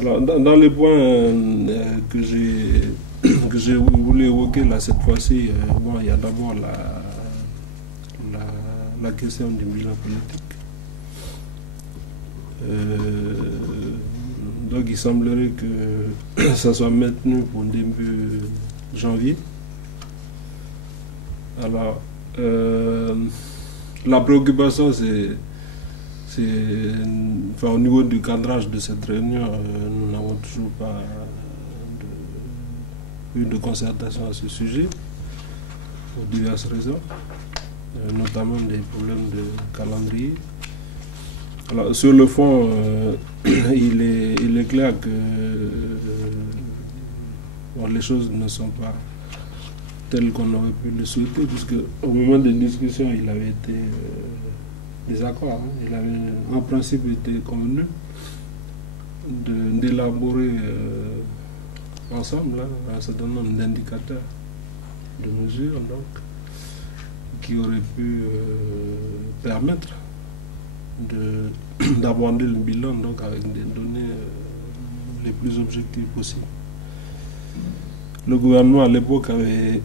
Alors, dans les points que j'ai voulu évoquer là cette fois-ci, bon, il y a d'abord la question du bilan politique. Donc il semblerait que ça soit maintenu pour début janvier. Alors, la préoccupation, c'est enfin, au niveau du cadrage de cette réunion, nous n'avons toujours pas eu de concertation à ce sujet, pour diverses raisons, notamment des problèmes de calendrier. Alors, sur le fond, il est clair que bon, les choses ne sont pas telles qu'on aurait pu le souhaiter, puisque au moment des discussions, il avait été des accords. Hein. Il avait en principe été convenu d'élaborer ensemble un certain nombre d'indicateurs, de mesures, donc, qui auraient pu permettre d'aborder le bilan donc, avec des données les plus objectives possibles. Le gouvernement à l'époque avait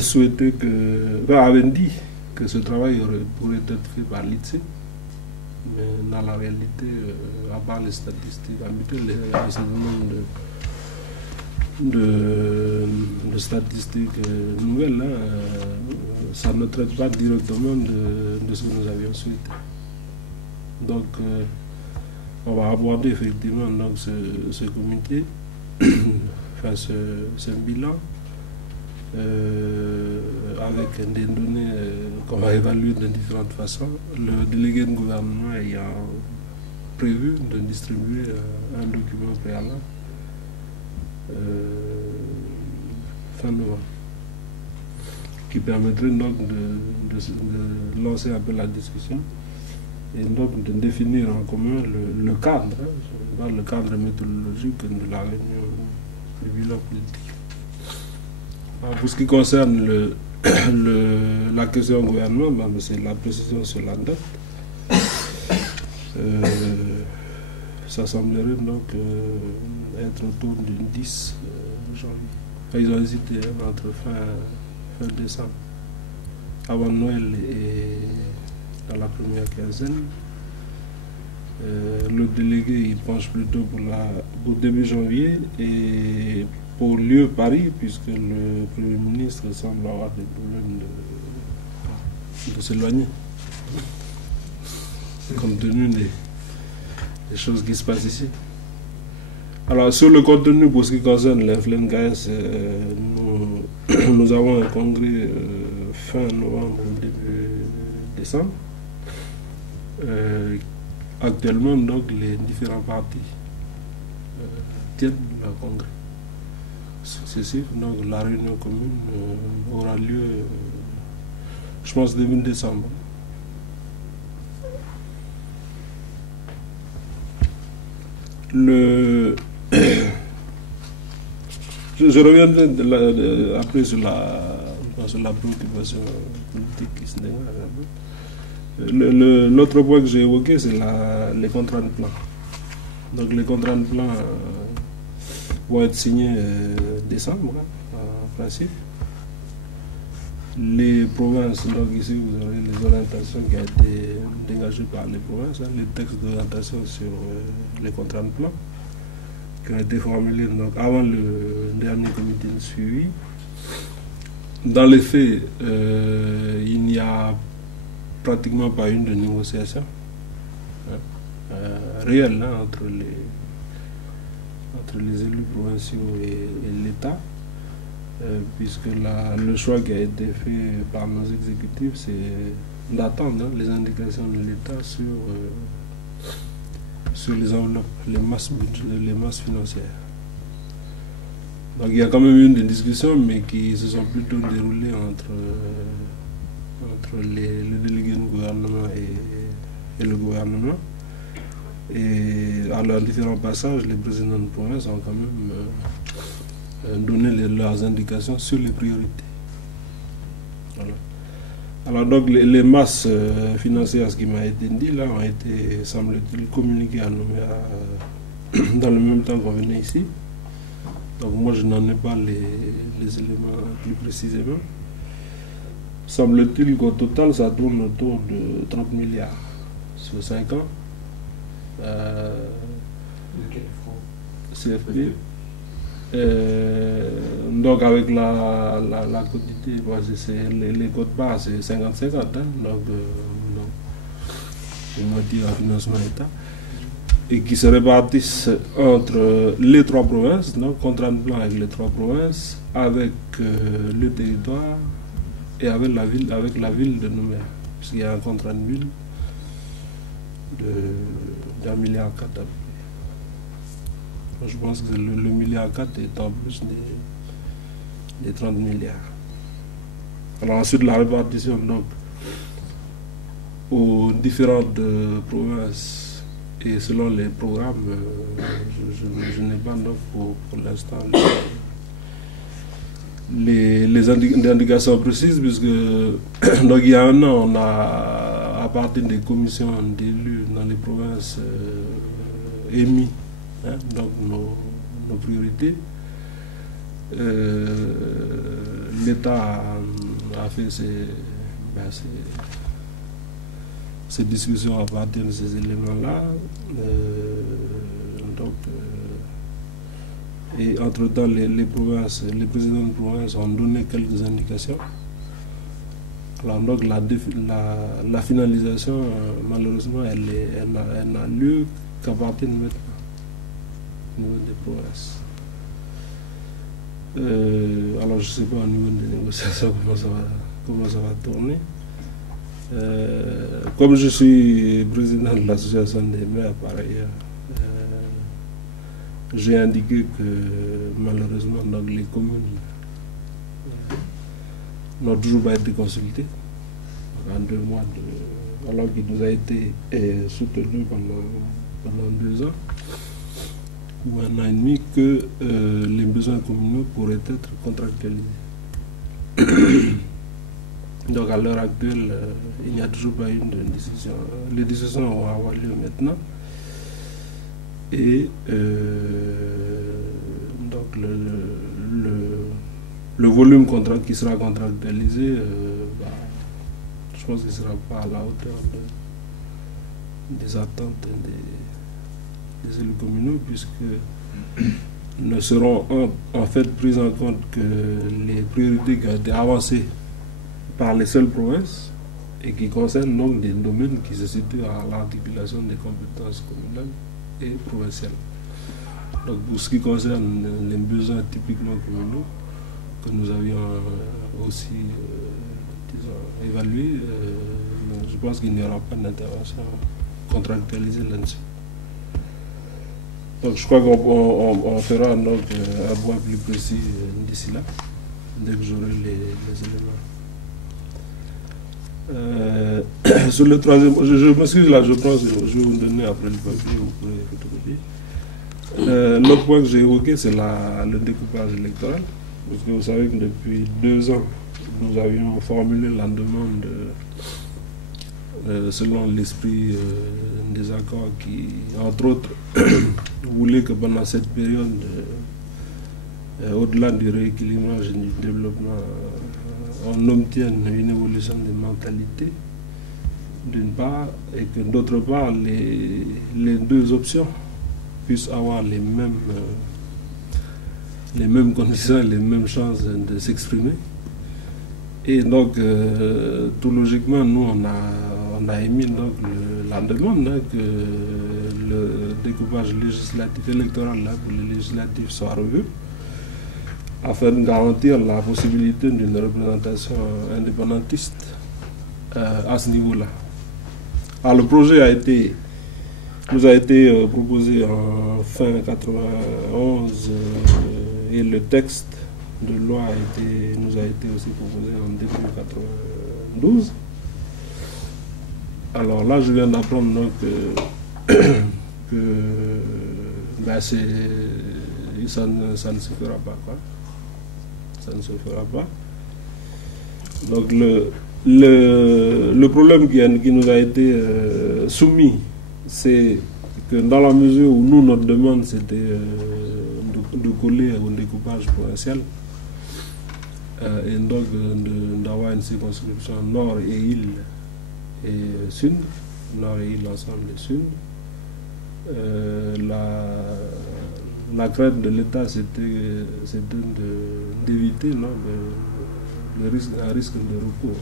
souhaité avait dit que ce travail pourrait être fait par l'INSEE, mais dans la réalité, à part les statistiques habituelles, il y a un certain nombre de statistiques nouvelles, hein, ça ne traite pas directement de ce que nous avions souhaité. Donc, on va aborder effectivement donc, ce comité, enfin ce bilan, avec des données qu'on va évaluer de différentes façons. Le délégué de gouvernement ayant prévu de distribuer un document préalable fin novembre, qui permettrait donc de lancer un peu la discussion et donc de définir en commun le cadre, hein, le cadre méthodologique de la réunion du bilan politique. Alors, pour ce qui concerne la question au gouvernement, ben, c'est la précision sur la date. Ça semblerait donc être autour du 10 janvier. Ils ont hésité hein, entre fin décembre, avant Noël et dans la première quinzaine. Le délégué il penche plutôt pour début janvier et pour lieu Paris, puisque le Premier ministre semble avoir des problèmes de s'éloigner, compte tenu des choses qui se passent ici. Alors, sur le contenu, pour ce qui concerne l'Influen-GAES, nous avons un congrès fin novembre, début décembre. Actuellement, donc, les différents partis tiennent leur congrès successif. Donc, la réunion commune aura lieu, je pense, début décembre. Je reviendrai après sur la préoccupation politique qui se dégage. L'autre point que j'ai évoqué, c'est les contrats de plan. Donc les contrats de plan vont être signés décembre, en principe. Les provinces, donc ici vous aurez les orientations qui ont été dégagées par les provinces, hein, les textes d'orientation sur les contrats de plan qui ont été formulés donc, avant le dernier comité de suivi. Dans les faits, il n'y a pratiquement pas une de négociation réelle hein, entre les élus provinciaux et l'État. Puisque le choix qui a été fait par nos exécutifs, c'est d'attendre hein, les indications de l'État sur les enveloppes, les masses financières. Donc il y a quand même eu des discussions, mais qui se sont plutôt déroulées entre le délégué du gouvernement et le gouvernement. Et à leurs différents passages, les présidents de province ont quand même donné leurs indications sur les priorités. Voilà. Alors donc les masses financières, ce qui m'a été dit là, ont été, semble-t-il, communiquées à dans le même temps qu'on venait ici. Donc moi, je n'en ai pas les éléments plus précisément. Semble-t-il qu'au total, ça tourne autour de 30 milliards sur 5 ans. De quel fonds? CFP. Donc avec la quotité, les codes bas, c'est 50-50. Hein, donc, une moitié en financement État. Et qui se répartissent entre les 3 provinces, donc contrat de plan avec les 3 provinces, avec le territoire et avec la ville de Nouméa, puisqu'il y a un contrat de ville d'1,4 milliard. Je pense que le 1,4 milliard est en plus des 30 milliards. Alors ensuite la répartition donc aux différentes provinces et selon les programmes, je n'ai pas donc pour l'instant les indications précises, puisque donc il y a un an, on a, à partir des commissions d'élus dans les provinces, émis donc nos priorités. L'État a fait ces discussions à partir de ces éléments-là. Et entre-temps, les provinces, les présidents de province ont donné quelques indications. Alors donc la finalisation, malheureusement, elle n'a lieu qu'à partir de maintenant, au niveau des provinces. Alors je ne sais pas au niveau des négociations comment ça va tourner. Comme je suis président de l'association des maires par ailleurs, j'ai indiqué que malheureusement donc, les communes n'ont toujours pas été consultées en 2 mois, alors qu'il nous a été soutenu pendant 2 ans ou 1 an et demi que les besoins communaux pourraient être contractualisés. Donc à l'heure actuelle, il n'y a toujours pas eu de décision. Les décisions vont avoir lieu maintenant. Et donc le volume qui sera contractualisé, je pense qu'il ne sera pas à la hauteur des attentes des élus communaux, puisque ne seront en fait prises en compte que les priorités qui ont été avancées par les seules provinces et qui concernent donc des domaines qui se situent à l'articulation des compétences communales et provinciales. Donc pour ce qui concerne les besoins typiquement communaux que nous avions aussi évalués, je pense qu'il n'y aura pas d'intervention contractualisée là-dessus. Donc je crois qu'on fera donc un point plus précis d'ici là, dès que j'aurai les éléments. Sur le troisième, je m'excuse là, je vais vous donner après le papier, vous pourrez photocopier. L'autre point que j'ai évoqué, c'est le découpage électoral, parce que vous savez que depuis 2 ans, nous avions formulé la demande selon l'esprit des accords qui, entre autres, voulaient que pendant cette période, au-delà du rééquilibrage et du développement, on obtienne une évolution des mentalités, d'une part, et que d'autre part, les 2 options puissent avoir les mêmes conditions, les mêmes chances de s'exprimer. Et donc, tout logiquement, nous, on a émis donc, la demande que le découpage législatif électoral là, pour les législatifs soit revu, afin de garantir la possibilité d'une représentation indépendantiste à ce niveau-là. Alors le projet nous a été proposé en fin 91 et le texte de loi nous a été aussi proposé en début 92. Alors là, je viens d'apprendre donc que ben, ça ne se fera pas, quoi. Ça ne se fera pas. Donc le problème qui nous a été soumis, c'est que dans la mesure où nous, notre demande, c'était de coller au découpage provincial, et donc d'avoir une circonscription nord et île et sud, nord et île l'ensemble et sud. La crainte de l'État, c'était d'éviter un risque de recours.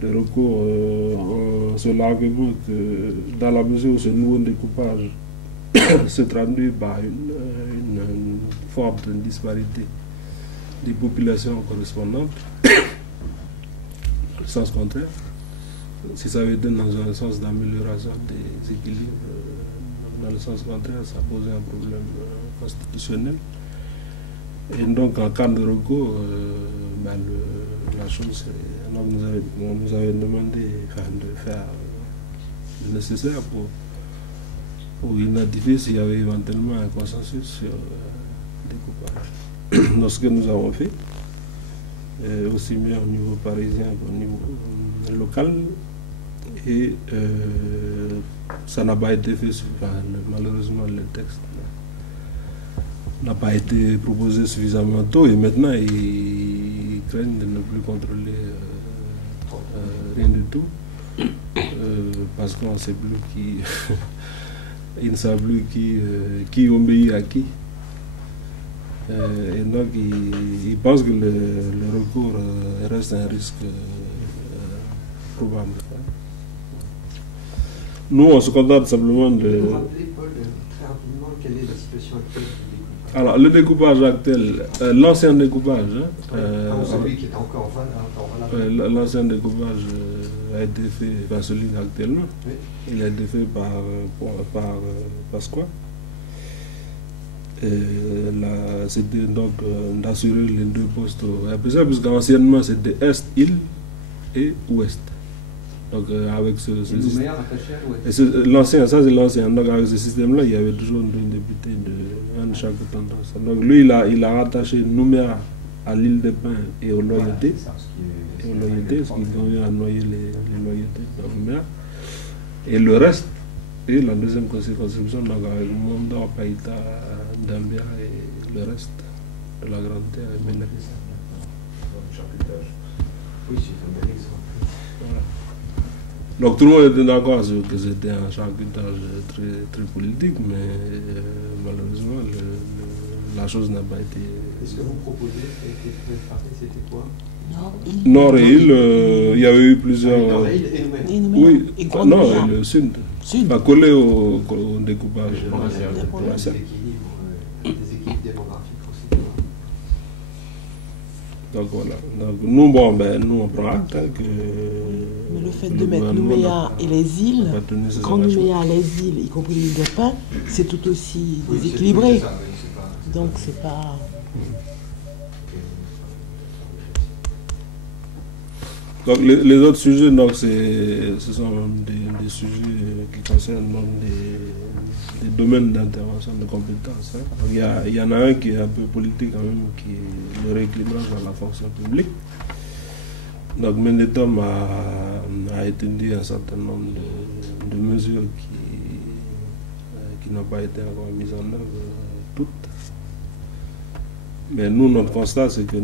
De recours sur l'argument que dans la mesure où ce nouveau découpage se traduit par une forte disparité des populations correspondantes, dans le sens contraire, si ça avait été dans un sens d'amélioration des équilibres, dans le sens contraire, ça posait un problème constitutionnel. Et donc, en cas de recours, la chose, on nous avait demandé de faire le nécessaire pour identifier s'il y avait éventuellement un consensus sur le découpage. Donc, ce que nous avons fait, aussi bien au niveau parisien qu'au niveau local, et ça n'a pas été fait, malheureusement le texte n'a pas été proposé suffisamment tôt, et maintenant ils craignent de ne plus contrôler rien du tout, parce qu'on ne sait plus qui ils ne savent plus qui obéit à qui, et donc ils pensent que le recours reste un risque probable. Nous, on se contente simplement de... Vous rappelez, Paul, très rapidement, quelle est la situation actuelle du découpage? Alors, le découpage actuel, l'ancien découpage... celui qui est encore valable. L'ancien découpage a été fait, enfin celui actuellement, oui. Il a été fait par Pasqua. C'était donc d'assurer les deux postes au RPC, puisqu'anciennement c'était Est-Île et Ouest. Donc avec ce système, l'ancien, ça c'est l'ancien. Donc avec ce système-là, il y avait toujours une députée de chaque tendance. Donc lui, il a rattaché Nouméa à l'île des Pins et aux loyautés, ce qui convient à noyer les loyautés de Nouméa. Et le reste, et la deuxième circonscription, donc avec Mondor, Païta, Dambia et le reste de la Grande Terre et Ménèque. Oui, c'est un bel exemple. Voilà. Donc tout le monde était d'accord sur que c'était un charcutage très, très politique, mais malheureusement, la chose n'a pas été... Est-ce que vous proposez, c'était quoi? Nord et île, il y avait eu plusieurs... Nord et île et Nouméa. Oui, non, et le sud. Pas collé au découpage. Des équipes démographiques aussi. Donc voilà. Donc, nous, nous on prend acte que... Mais le fait de mettre Nouméa et les îles, quand Nouméa et les îles, y compris l'île de Pins, c'est tout aussi déséquilibré. Donc c'est pas... Donc les autres sujets, donc, ce sont des sujets qui concernent donc, des domaines d'intervention de compétences. Hein. Il y en a un qui est un peu politique quand même, qui est le rééquilibrage dans la fonction publique. Donc Mendetom a étudié un certain nombre de mesures qui n'ont pas été encore mises en œuvre toutes. Mais nous, notre constat, c'est que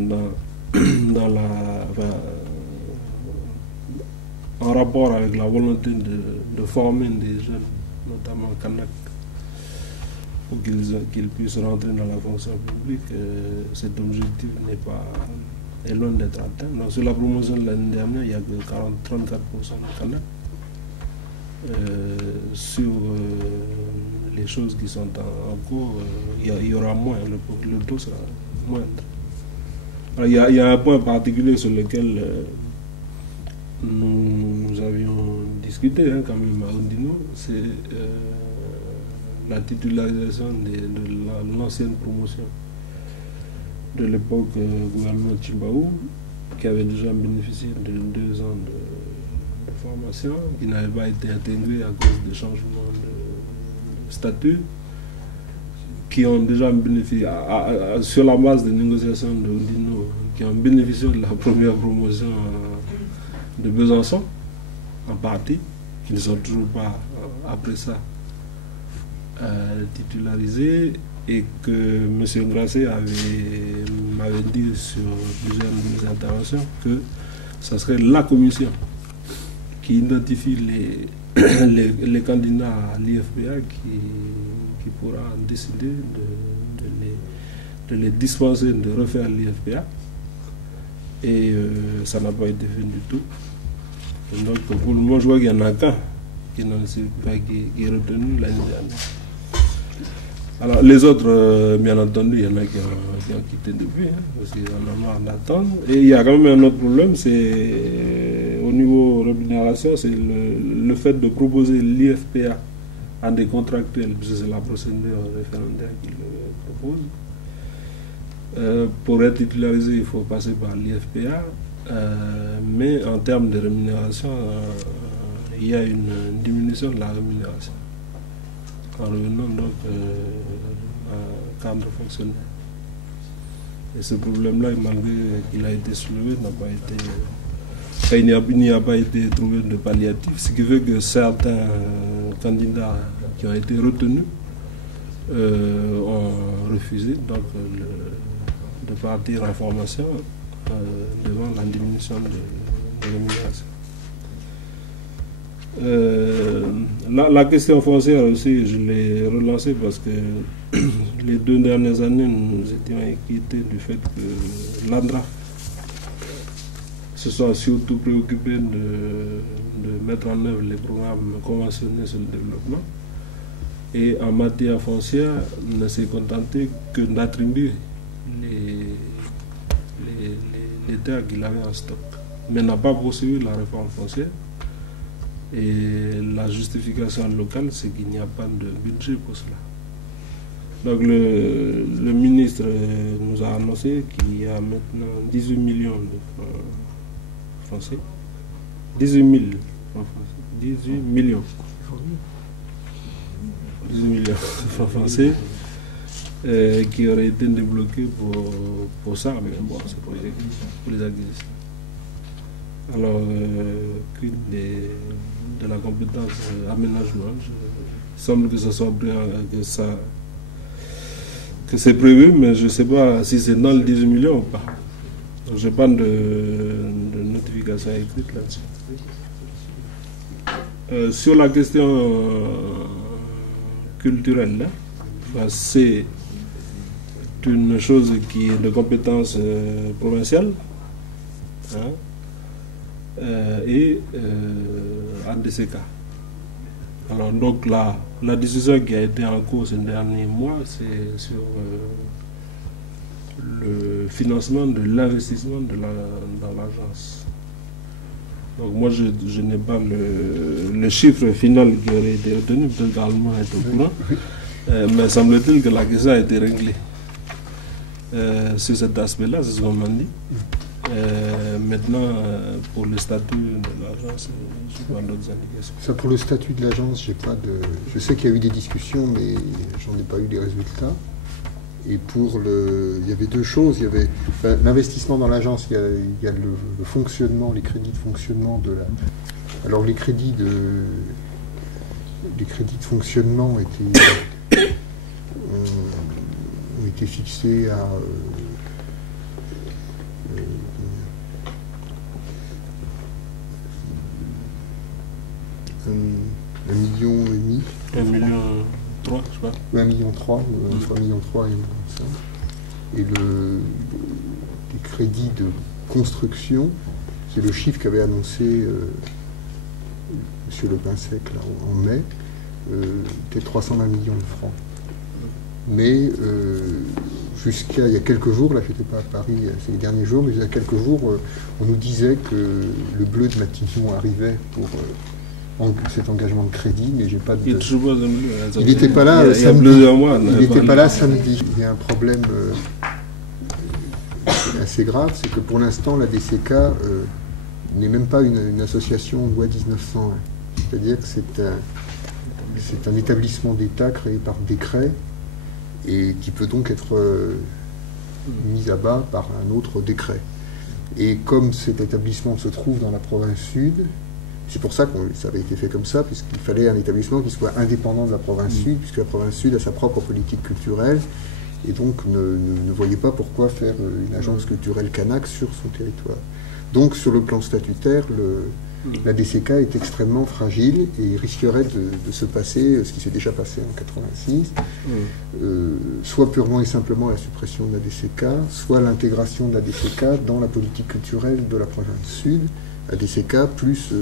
en rapport avec la volonté de former des jeunes, notamment Kanak, pour qu'ils puissent rentrer dans la fonction publique, cet objectif est loin d'être atteint. Donc, sur la promotion de l'année dernière, il n'y a que 34% de Kanak. Sur les choses qui sont en cours, il y aura moins, le taux sera moindre. Alors, il y a un point particulier sur lequel nous avions discuté quand même à Ondino, c'est la titularisation de l'ancienne promotion de l'époque gouvernement Tchimbaou, qui avait déjà bénéficié de 2 ans de formation, qui n'avait pas été intégré à cause des changements de statut, qui ont déjà bénéficié, sur la base des négociations de Ondino, qui ont bénéficié de la première promotion de Besançon, en partie, qui ne sont toujours pas, après ça, titularisé et que M. Grasset m'avait dit sur plusieurs de mes interventions que ce serait la commission qui identifie les candidats à l'IFPA qui pourra décider de les dispenser de refaire l'IFPA. Et ça n'a pas été fait du tout. Et donc pour le moment, je vois qu'il y en a qu'un qui est retenu l'année dernière. Alors les autres, bien entendu, il y en a qui ont quitté depuis, parce qu'ils en ont marre d'attendre. Et il y a quand même un autre problème, c'est au niveau rémunération, c'est le fait de proposer l'IFPA à des contractuels, puisque c'est la procédure référendaire qui le propose. Pour être titularisé, il faut passer par l'IFPA, mais en termes de rémunération, il y a une diminution de la rémunération en revenant donc à cadre fonctionnel. Et ce problème-là, malgré qu'il a été soulevé, n'a pas été... Enfin, il n'y a pas été trouvé de palliatif, ce qui fait que certains candidats qui ont été retenus ont refusé donc, de partir en formation devant la diminution de rémunération. La question foncière aussi, je l'ai relancée parce que les 2 dernières années, nous étions inquiétés du fait que l'ANDRA se soit surtout préoccupé de mettre en œuvre les programmes conventionnés sur le développement et en matière foncière ne s'est contenté que d'attribuer les terres qu'il avait en stock, mais n'a pas poursuivi la réforme foncière. Et la justification locale, c'est qu'il n'y a pas de budget pour cela. Donc le ministre nous a annoncé qu'il y a maintenant 18 millions de francs français. 18 000 francs français. 18 millions. 18 millions de francs français qui auraient été débloqués pour ça, mais bon, c'est pour les acquisitions. Alors, de la compétence aménagement, il semble que que c'est prévu, mais je ne sais pas si c'est dans le 18 millions ou pas. Je n'ai pas de notification écrite là-dessus. Sur la question culturelle, c'est une chose qui est de compétence provinciale. Hein, et ADCK. Alors donc la décision qui a été en cours ces derniers mois, c'est sur le financement de l'investissement dans l'agence. Donc moi je n'ai pas le chiffre final qui aurait été retenu, peut-être qu'Allemand est au courant, mais semble-t-il que la question a été réglée. Sur cet aspect-là, c'est ce qu'on m'a dit. Maintenant, pour le statut de l'agence, je n'ai pas d'autres indications. Ça, pour le statut de l'agence, j'ai pas de... Je sais qu'il y a eu des discussions, mais j'en ai pas eu les résultats. Et pour le... Il y avait 2 choses. Il y avait l'investissement dans l'agence, il y a le fonctionnement, les crédits de fonctionnement de la... Alors les crédits de fonctionnement ont été fixés à... 1,5 million. 1,3 million, je crois. 1,3 million, 3,3 millions et les crédits de construction, c'est le chiffre qu'avait annoncé M. Le Pinsec là, en mai, c'était 320 millions de francs. Mais jusqu'à il y a quelques jours, là j'étais pas à Paris ces derniers jours, mais il y a quelques jours, on nous disait que le bleu de Matignon arrivait pour cet engagement de crédit, mais j'ai pas de... Il n'était pas là samedi. Il n'était pas là samedi. Il y a un problème assez grave, c'est que pour l'instant la DCK n'est même pas une association loi 1901. C'est-à-dire que c'est un établissement d'État créé par décret et qui peut donc être mis à bas par un autre décret. Et comme cet établissement se trouve dans la province sud, C'est pour ça que ça avait été fait comme ça, puisqu'il fallait un établissement qui soit indépendant de la province sud, puisque la province sud a sa propre politique culturelle, et donc ne voyait pas pourquoi faire une agence culturelle kanak sur son territoire. Donc sur le plan statutaire, la DCK est extrêmement fragile et il risquerait de se passer ce qui s'est déjà passé en 86, soit purement et simplement la suppression de la DCK, soit l'intégration de la DCK dans la politique culturelle de la province sud, la DCK plus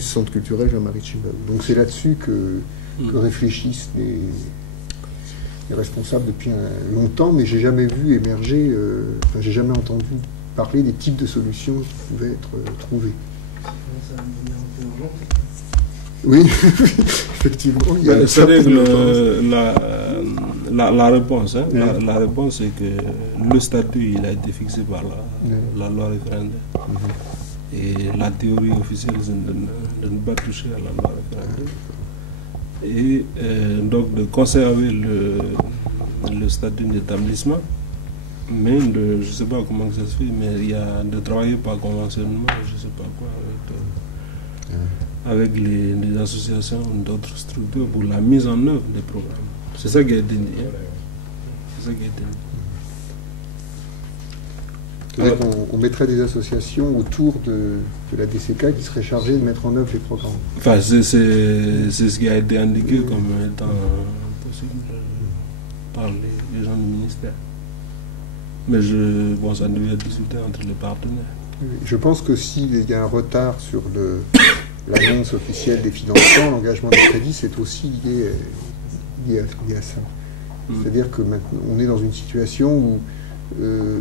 centre culturel Jean-Marie Tjibaou. Donc c'est là-dessus que réfléchissent les responsables depuis longtemps, mais j'ai jamais vu émerger, j'ai jamais entendu parler des types de solutions qui pouvaient être trouvées. Ça va devenir un peu urgent. Oui, effectivement. C'est la réponse. Hein. La réponse, c'est que le statut il a été fixé par la loi référendaire. Et la théorie officielle, c'est de ne pas toucher à la loi référendaire. Et donc de conserver le statut d'établissement, mais je ne sais pas comment ça se fait, mais il y a de travailler par conventionnement, je ne sais pas quoi, avec les associations d'autres structures pour la mise en œuvre des programmes. C'est ça qui a été dit. Hein. C'est ça qui a été dit. C'est-à-dire qu'on mettrait des associations autour de la DCK qui seraient chargées de mettre en œuvre les programmes. Enfin, c'est ce qui a été indiqué comme étant possible par les gens du ministère. Mais ça devait être discuté entre les partenaires. Je pense que s'il y a un retard sur l'annonce officielle des financements, l'engagement des crédits, c'est aussi lié à ça. C'est-à-dire que maintenant, on est dans une situation où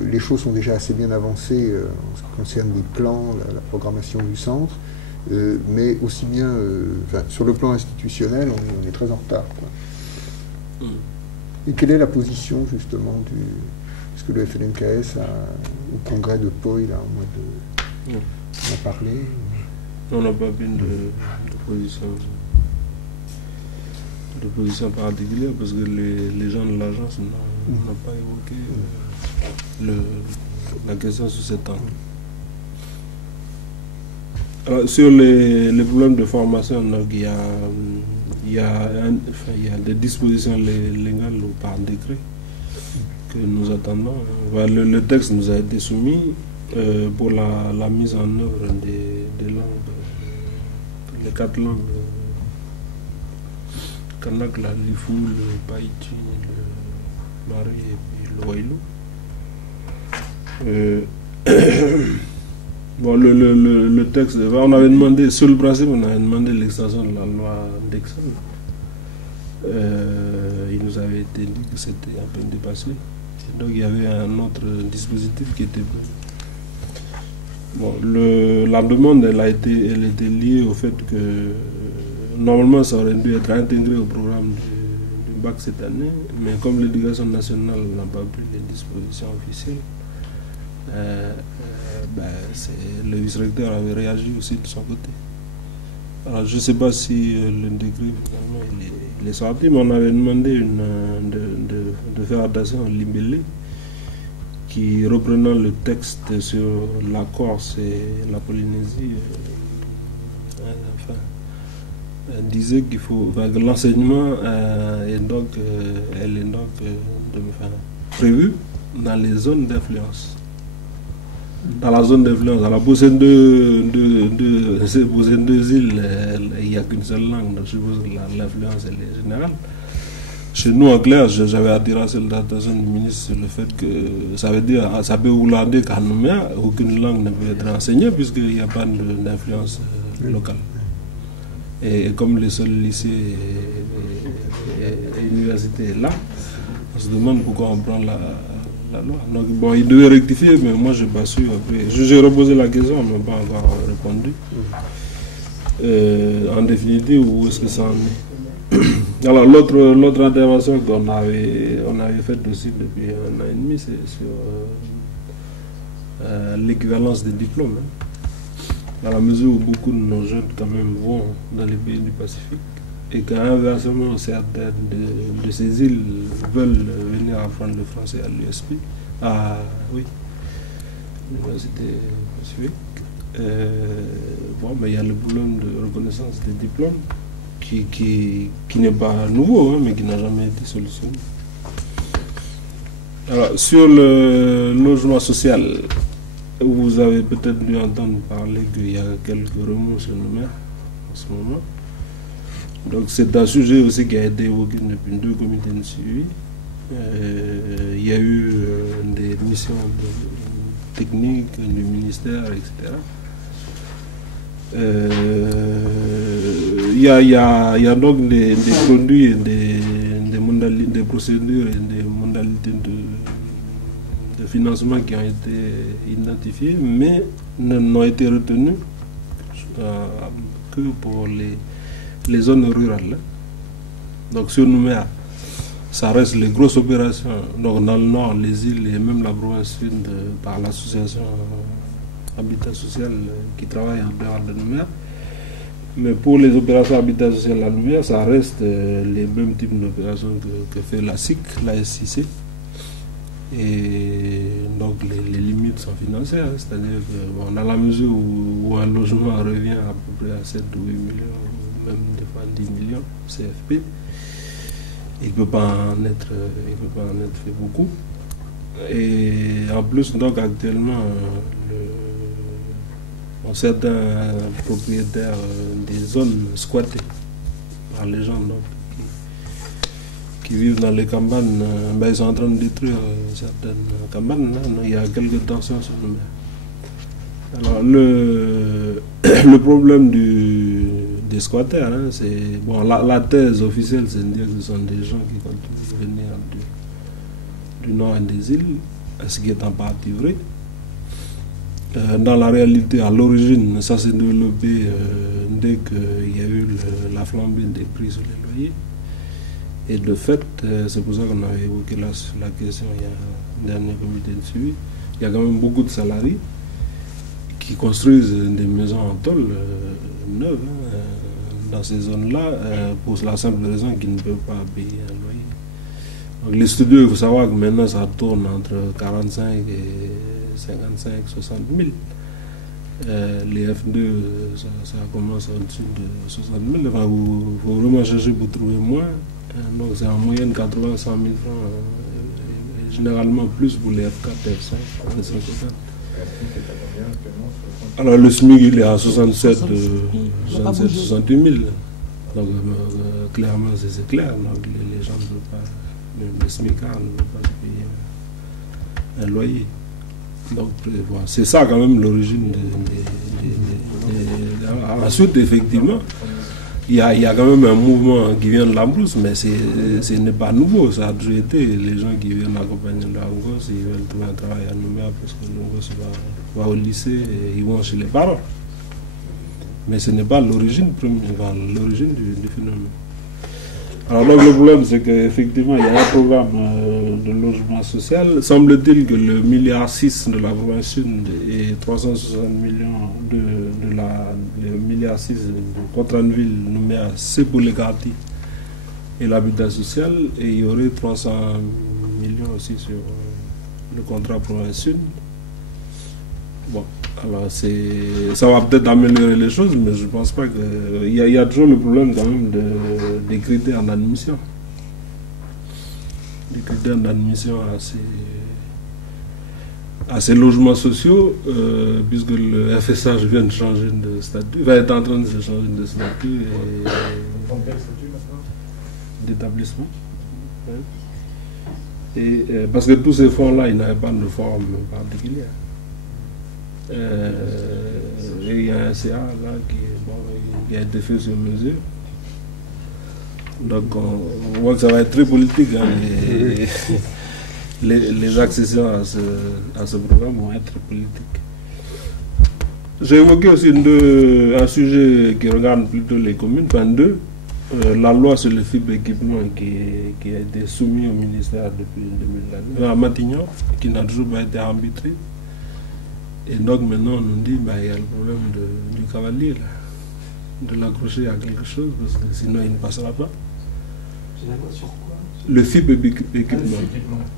les choses sont déjà assez bien avancées en ce qui concerne les plans, la programmation du centre, mais aussi bien sur le plan institutionnel, on est très en retard. Quoi. Et quelle est la position justement est-ce que le FLNKS au congrès de Pau, là, au mois de... On a parlé on n'a pas vu de position particulière parce que les gens de l'agence n'ont pas évoqué la question sous cet angle. Alors, sur les problèmes de formation, donc, il y a des dispositions légales ou par décret que nous attendons. Le texte nous a été soumis pour la mise en œuvre des langues, les 4 langues, le kanak, la lifou, le païti, le mari et puis le waïlou. Bon, le texte, on avait demandé, sur le principe, on avait demandé l'extension de la loi d'Exxon. Il nous avait été dit que c'était un peu dépassé. Donc il y avait un autre dispositif qui était prévu. Bon, la demande, elle était liée au fait que normalement ça aurait dû être intégré au programme du bac cette année, mais comme l'éducation nationale n'a pas pris les dispositions officielles, le vice-recteur avait réagi aussi de son côté. Alors je ne sais pas si le décret finalement il est sorti, mais on avait demandé de faire attention au libellé qui, reprenant le texte sur la Corse et la Polynésie, disait qu'il faut que l'enseignement est donc prévu dans les zones d'influence. Dans la zone d'influence, alors pour ces deux îles, il n'y a qu'une seule langue, donc je suppose que l'influence elle est générale. Chez nous, en clair, j'avais attiré l'attention du ministre sur le fait que ça veut dire, ça peut vouloir dire qu'à Nouméa, aucune langue ne peut être enseignée puisqu'il n'y a pas d'influence locale. Et comme les seuls lycées et universités là, on se demande pourquoi on prend la loi. Donc bon, il devait rectifier, mais moi je n'ai pas su. Après, j'ai reposé la question, on ne m'a pas encore répondu. En définitive, où est-ce que ça en est? Alors l'autre intervention qu'on avait faite aussi depuis 1 an et demi, c'est sur l'équivalence des diplômes. Hein. Dans la mesure où beaucoup de nos jeunes quand même vont dans les pays du Pacifique et qu'inversement certaines de ces îles veulent venir apprendre le français à l'USP, l'Université Pacifique, Bon, mais il y a le problème de reconnaissance des diplômes qui n'est pas nouveau, hein, mais qui n'a jamais été solutionné. Alors, sur le logement social, vous avez peut-être dû entendre parler qu'il y a quelques remous sur Nouméa en ce moment. Donc, c'est un sujet aussi qui a été évoqué depuis 2 comités de suivi. Il y a eu des missions techniques du ministère, etc. Il y a donc des produits et des procédures et des modalités de financement qui ont été identifiées, mais n'ont été retenues que pour les zones rurales. Donc sur Nouméa, ça reste les grosses opérations. Donc dans le nord, les îles et même la province sud, par l'association Habitat Social qui travaille en dehors de Nouméa. Mais pour les opérations Habitat Social à Nouméa, ça reste les mêmes types d'opérations que fait la SIC, la SIC. Et donc les limites sont financières, c'est-à-dire que dans la mesure où un logement revient à peu près à 7 ou 8 millions, même des fois 10 millions CFP, il ne peut pas en être fait beaucoup. Et en plus, donc actuellement, certains propriétaires des zones squattées par les gens donc, qui vivent dans les campagnes, ben, ils sont en train de détruire certaines campagnes. Il y a quelques tensions sur le maire. Alors le problème des squatteurs, hein, c'est bon, la thèse officielle, c'est de dire que ce sont des gens qui continuent de venir du nord et des îles, ce qui est en partie vrai. Dans la réalité, à l'origine, ça s'est développé dès qu'il y a eu la flambée des prix sur les loyers. Et de fait, c'est pour ça qu'on avait évoqué la question il y a un dernier comité de suivi. Il y a quand même beaucoup de salariés qui construisent des maisons en tôle neuves dans ces zones-là pour la simple raison qu'ils ne peuvent pas payer un loyer. Donc, les studios, il faut savoir que maintenant ça tourne entre 45 et 55, 60 000. Les F2, ça commence au-dessus de 60 000. Enfin, il faut vraiment chercher pour trouver moins. Donc c'est en moyenne 80 100 000 francs. Généralement plus pour les F4, F5, 160. Alors le SMIC il est à 67, 68 000. Donc clairement c'est clair. Donc, les gens ne peuvent pas, les SMICards ne peuvent pas payer un loyer. Donc voilà, c'est ça quand même l'origine Ensuite effectivement il y a quand même un mouvement qui vient de l'Ambrousse, mais ce n'est pas nouveau, ça a toujours été les gens qui viennent accompagner leur gosse, ils veulent trouver un travail à Nouméa parce que le gosse va au lycée et ils vont chez les parents. Mais ce n'est pas l'origine première, l'origine du phénomène. Alors donc le problème c'est qu'effectivement il y a un programme de logement social. Semble-t-il que le 1,6 milliard de la province sud et 360 millions le 1,6 milliard de contrat de ville Nouméa, c'est pour les quartiers et l'habitat social, et il y aurait 300 millions aussi sur le contrat province sud. Bon, alors ça va peut-être améliorer les choses, mais je ne pense pas que... Il y a toujours le problème quand même des critères d'admission. Des critères d'admission à ces logements sociaux, puisque le FSH vient de changer de statut, va être en train de se changer de statut. Quel statut maintenant? D'établissement. Et parce que tous ces fonds-là, ils n'avaient pas de forme particulière. Et il y a un CA là qui a été fait sur mesure. Donc on voit que ça va être très politique. Hein, les accessions à ce programme vont être politiques. J'ai évoqué aussi un sujet qui regarde plutôt les communes, enfin deux. La loi sur le FIP équipement qui a été soumise au ministère depuis 2022 à Matignon, qui n'a toujours pas été arbitré. Et donc maintenant on nous dit il y a le problème du cavalier, là, de l'accrocher à quelque chose, parce que sinon il ne passera pas. C'est la loi sur quoi? Le FIP équipement.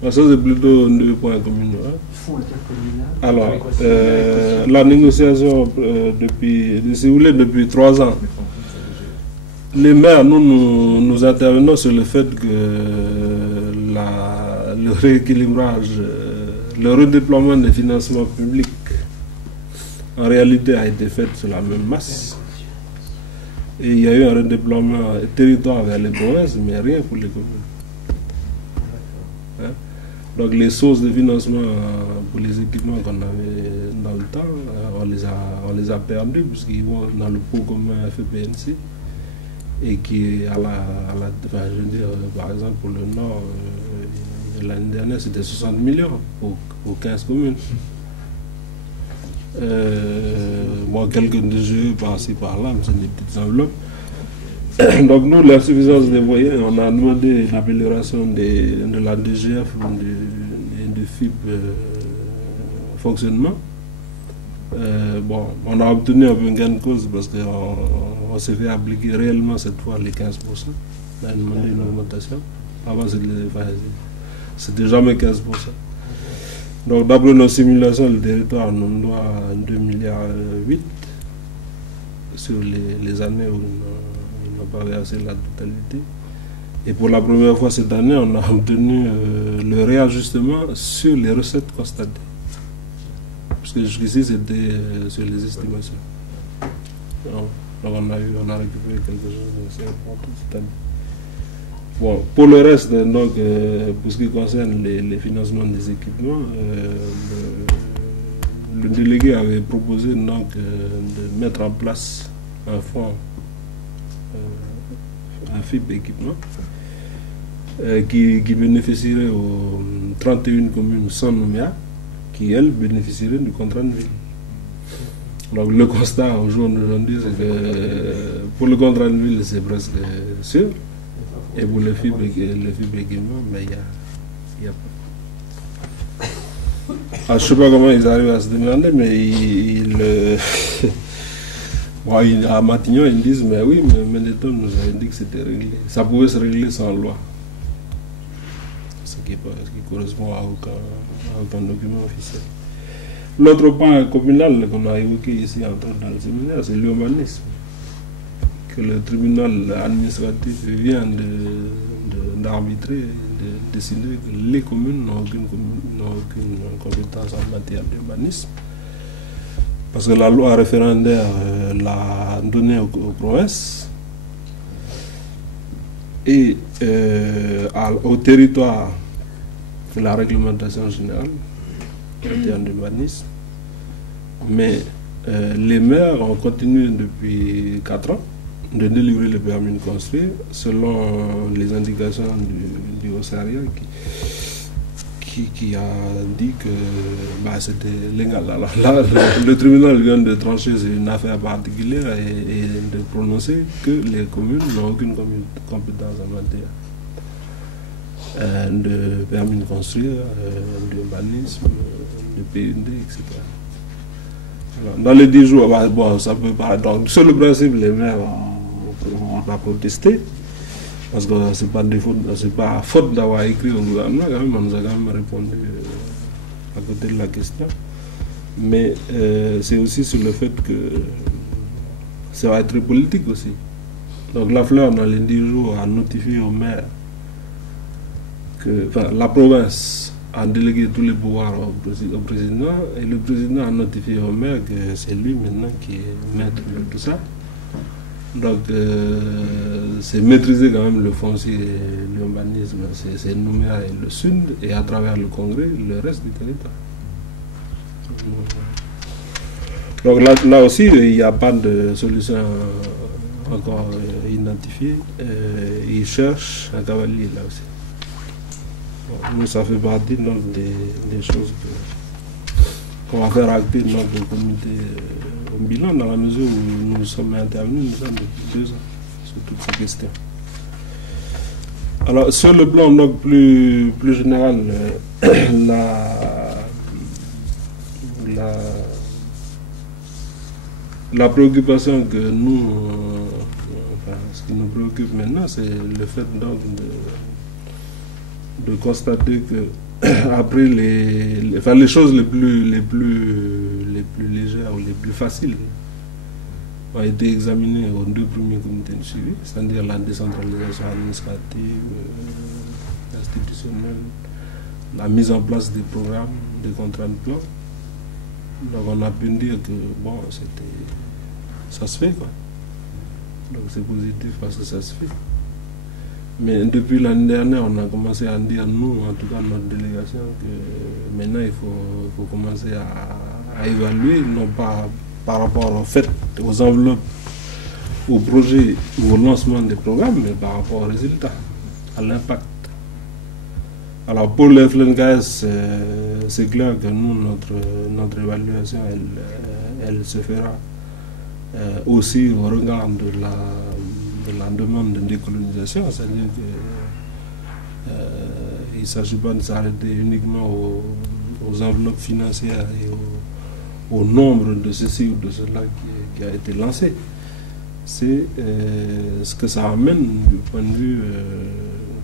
Ça, c'est plutôt 2 points communaux. Fonds intercommunal. Alors, la négociation depuis, si vous voulez, depuis 3 ans. Les maires, nous intervenons sur le fait que le rééquilibrage, le redéploiement des financements publics, en réalité, a été fait sur la même masse. Et il y a eu un redéploiement territoire vers les provinces, mais rien pour les communes. Hein? Donc les sources de financement pour les équipements qu'on avait dans le temps, on les a perdus, puisqu'ils vont dans le pot commun FEPNC. Et qui, enfin, je veux dire, par exemple, pour le Nord, l'année dernière, c'était 60 millions pour 15 communes. Bon, quelques jeux par-ci, par-là, mais c'est des petites enveloppes. Donc, nous, l'insuffisance des moyens, on a demandé une amélioration de la DGF et du FIP fonctionnement. Bon, on a obtenu un peu gain de cause parce qu'on s'est fait appliquer réellement cette fois les 15%. On a demandé une augmentation. Avant, c'était jamais 15%. Donc, d'après nos simulations, le territoire nous doit 2,8 milliards sur les années où ils n'ont pas versé la totalité. Et pour la première fois cette année, on a obtenu le réajustement sur les recettes constatées. Parce que jusqu'ici, c'était sur les estimations. Donc, on a récupéré quelque chose de assez important cette année. Bon, pour le reste, donc, pour ce qui concerne les financements des équipements, le délégué avait proposé donc, de mettre en place un fonds, un FIP équipement, qui bénéficierait aux 31 communes sans Nouméa, qui, elles, bénéficieraient du contrat de ville. Donc, le constat au jour d'aujourd'hui, c'est que pour le contrat de ville, c'est presque sûr. Et pour le FIP équipement, mais il n'y a pas. Je ne sais pas comment ils arrivent à se demander, mais bon, à Matignon, ils disent, mais oui, mais Ménéton nous avait dit que c'était réglé. Ça pouvait se régler sans loi. Ce qui correspond à aucun document officiel. L'autre point communal qu'on a évoqué ici dans le séminaire, c'est l'urbanisme. Que le tribunal administratif vient d'arbitrer, de décider que les communes n'ont aucune compétence en matière d'urbanisme. Parce que la loi référendaire l'a donnée aux provinces et au territoire la réglementation générale en matière d'urbanisme. Mais les maires ont continué depuis 4 ans de délivrer le permis de construire selon les indications du Haut-Saria qui a dit que c'était légal. Alors là, le tribunal vient de trancher une affaire particulière et de prononcer que les communes n'ont aucune compétence en matière de permis de construire, d'urbanisme, de PUD, etc. Alors, dans les 10 jours, bon, ça peut pas. Donc, sur le principe, les maires vont pas protester. Parce que c'est pas faute d'avoir écrit au gouvernement, quand même, on nous a quand même répondu à côté de la question. Mais c'est aussi sur le fait que ça va être politique aussi. Donc la Fleur, dans les 10 jours, a notifié au maire que la province a délégué tous les pouvoirs au président, et le président a notifié au maire que c'est lui maintenant qui est maître de tout ça. Donc, c'est maîtriser quand même le foncier, l'urbanisme, c'est Nouméa et le Sud, et à travers le Congrès, le reste du territoire. Donc là aussi, il n'y a pas de solution encore identifiée. Ils cherchent un cavalier là aussi. Bon, nous, ça fait partie donc, des choses qu'on va faire acter dans notre comité au bilan, dans la mesure où nous sommes intervenus, nous sommes depuis 2 ans sur toutes ces questions. Alors, sur le plan donc, plus général, la préoccupation que nous, ce qui nous préoccupe maintenant, c'est le fait donc de constater que après les choses les plus légères ou les plus faciles ont été examinées aux 2 premiers comités de suivi, c'est-à-dire la décentralisation administrative, institutionnelle, la mise en place des programmes, des contrats de plan. Donc on a pu dire que bon, ça se fait quoi. Donc c'est positif parce que ça se fait. Mais depuis l'année dernière, on a commencé à dire, nous, en tout cas notre délégation, que maintenant il faut commencer à évaluer, non pas par rapport au fait, aux enveloppes, aux projets ou au lancement des programmes, mais par rapport aux résultats, à l'impact. Alors pour le FLNKS, c'est clair que nous, notre évaluation, elle se fera aussi au regard de la demande de décolonisation, c'est-à-dire qu'il ne s'agit pas de s'arrêter uniquement aux enveloppes financières et au nombre de ceci ou de cela qui a été lancé. C'est ce que ça amène du point de vue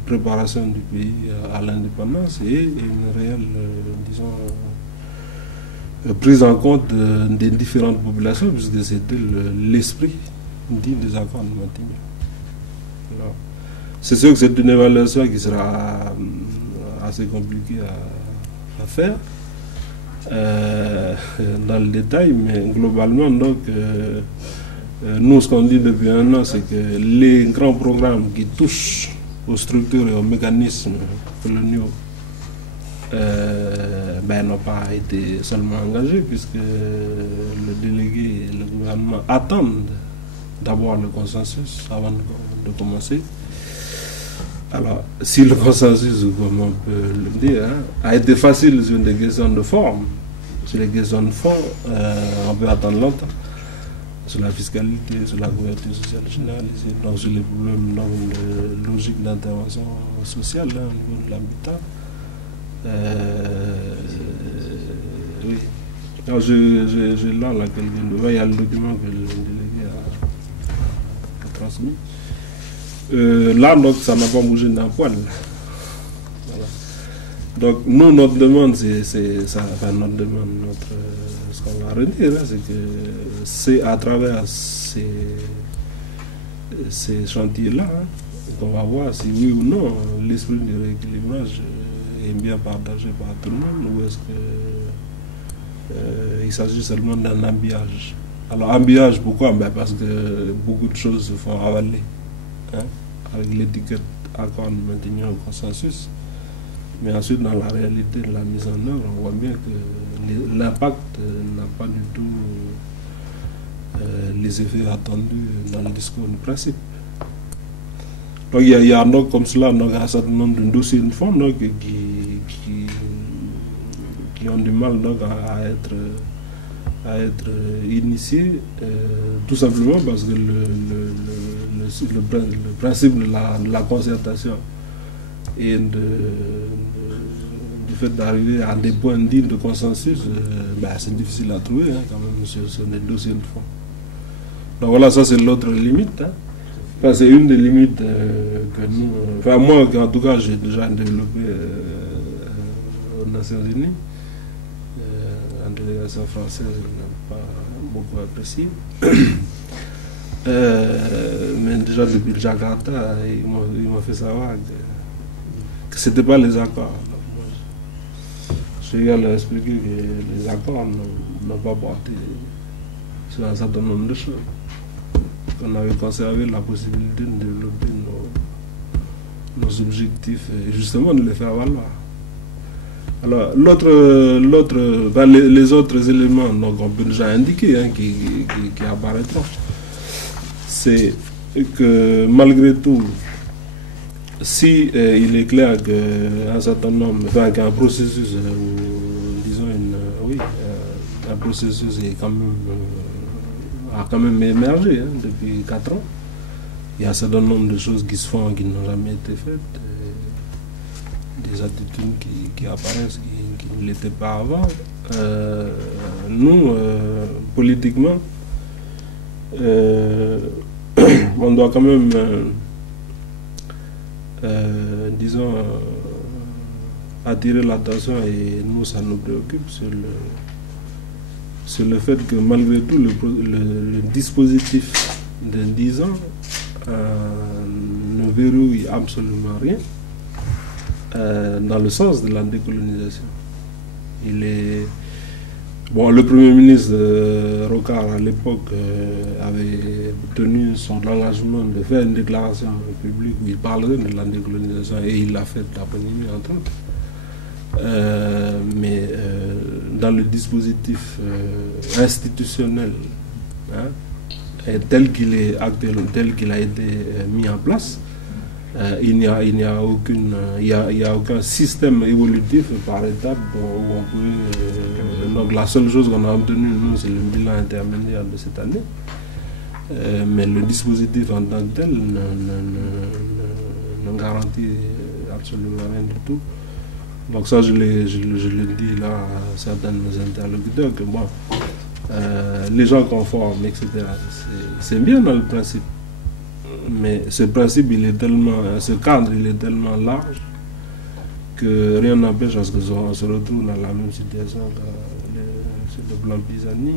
préparation du pays à l'indépendance et une réelle, disons, prise en compte des différentes populations, puisque c'était l'esprit dit des accords de Matignon. C'est sûr que c'est une évaluation qui sera assez compliquée à faire dans le détail, mais globalement, donc, nous, ce qu'on dit depuis un an, c'est que les grands programmes qui touchent aux structures et aux mécanismes coloniaux n'ont pas été seulement engagés, puisque le délégué et le gouvernement attendent d'abord le consensus avant de commencer. Alors, si le consensus, comme on peut le dire, a été facile sur des questions de forme, sur les questions de fond, on peut attendre longtemps. Sur la fiscalité, sur la couverture sociale généralisée, donc sur les problèmes de logique d'intervention sociale au niveau de l'habitat. Oui. Alors, j'ai là quelqu'un de... Il y a le document que le délégué a transmis. Là, donc, ça n'a pas bougé d'un poil. Voilà. Donc, nous, notre demande, ce qu'on va redire, c'est que c'est à travers ces chantiers-là qu'on va voir si oui ou non l'esprit du rééquilibrage est bien partagé par tout le monde, ou est-ce qu'il s'agit seulement d'un habillage. Alors, habillage, pourquoi? Parce que beaucoup de choses se font avaler, avec l'étiquette accord de maintenir au consensus. Mais ensuite, dans la réalité de la mise en œuvre, on voit bien que l'impact n'a pas du tout les effets attendus dans le discours du principe. Donc il y a donc comme cela donc, un certain nombre de dossiers de fond donc, qui ont du mal donc, à être initiés, tout simplement parce que le principe de la concertation et du fait d'arriver à des points dignes de consensus, c'est difficile à trouver quand même sur des dossiers de fond. Donc voilà, ça c'est l'autre limite. Enfin, c'est une des limites que nous... Enfin moi, en tout cas, j'ai déjà développé aux Nations Unies. En délégation française, elle n'a pas beaucoup apprécié. Mais déjà depuis le Jakarta, ils m'ont fait savoir que ce n'était pas les accords. Je vais leur expliquer que les accords n'ont pas porté sur un certain nombre de choses. On avait conservé la possibilité de développer nos objectifs et justement de les faire valoir. Alors, les autres éléments donc on peut déjà indiquer qui apparaîtront, c'est que malgré tout, si il est clair qu'un certain nombre, enfin qu'un processus, disons un processus est a quand même émergé depuis 4 ans, il y a un certain nombre de choses qui se font qui n'ont jamais été faites, des attitudes qui apparaissent qui ne l'étaient pas avant. Nous, politiquement, on doit quand même, disons, attirer l'attention, et nous, ça nous préoccupe, sur le fait que malgré tout, le dispositif de 10 ans ne verrouille absolument rien dans le sens de la décolonisation. Il est... Bon, le Premier ministre Rocard, à l'époque, avait tenu son engagement de faire une déclaration publique où il parlerait de la décolonisation, et il l'a fait à Ponimi, entre autres. Mais dans le dispositif institutionnel, hein, tel qu'il est actuel, tel qu'il a été mis en place, il n'y a aucun système évolutif par étape où on peut... donc la seule chose qu'on a obtenue, nous, c'est le bilan intermédiaire de cette année. Mais le dispositif en tant que tel ne garantit absolument rien du tout. Donc ça, je le dis là à certains de nos interlocuteurs, que bon, les gens conforment, etc. C'est bien dans le principe. Mais ce principe, ce cadre, il est tellement large que rien n'empêche à ce qu'on se retrouve dans la même situation que sur le plan Pisani,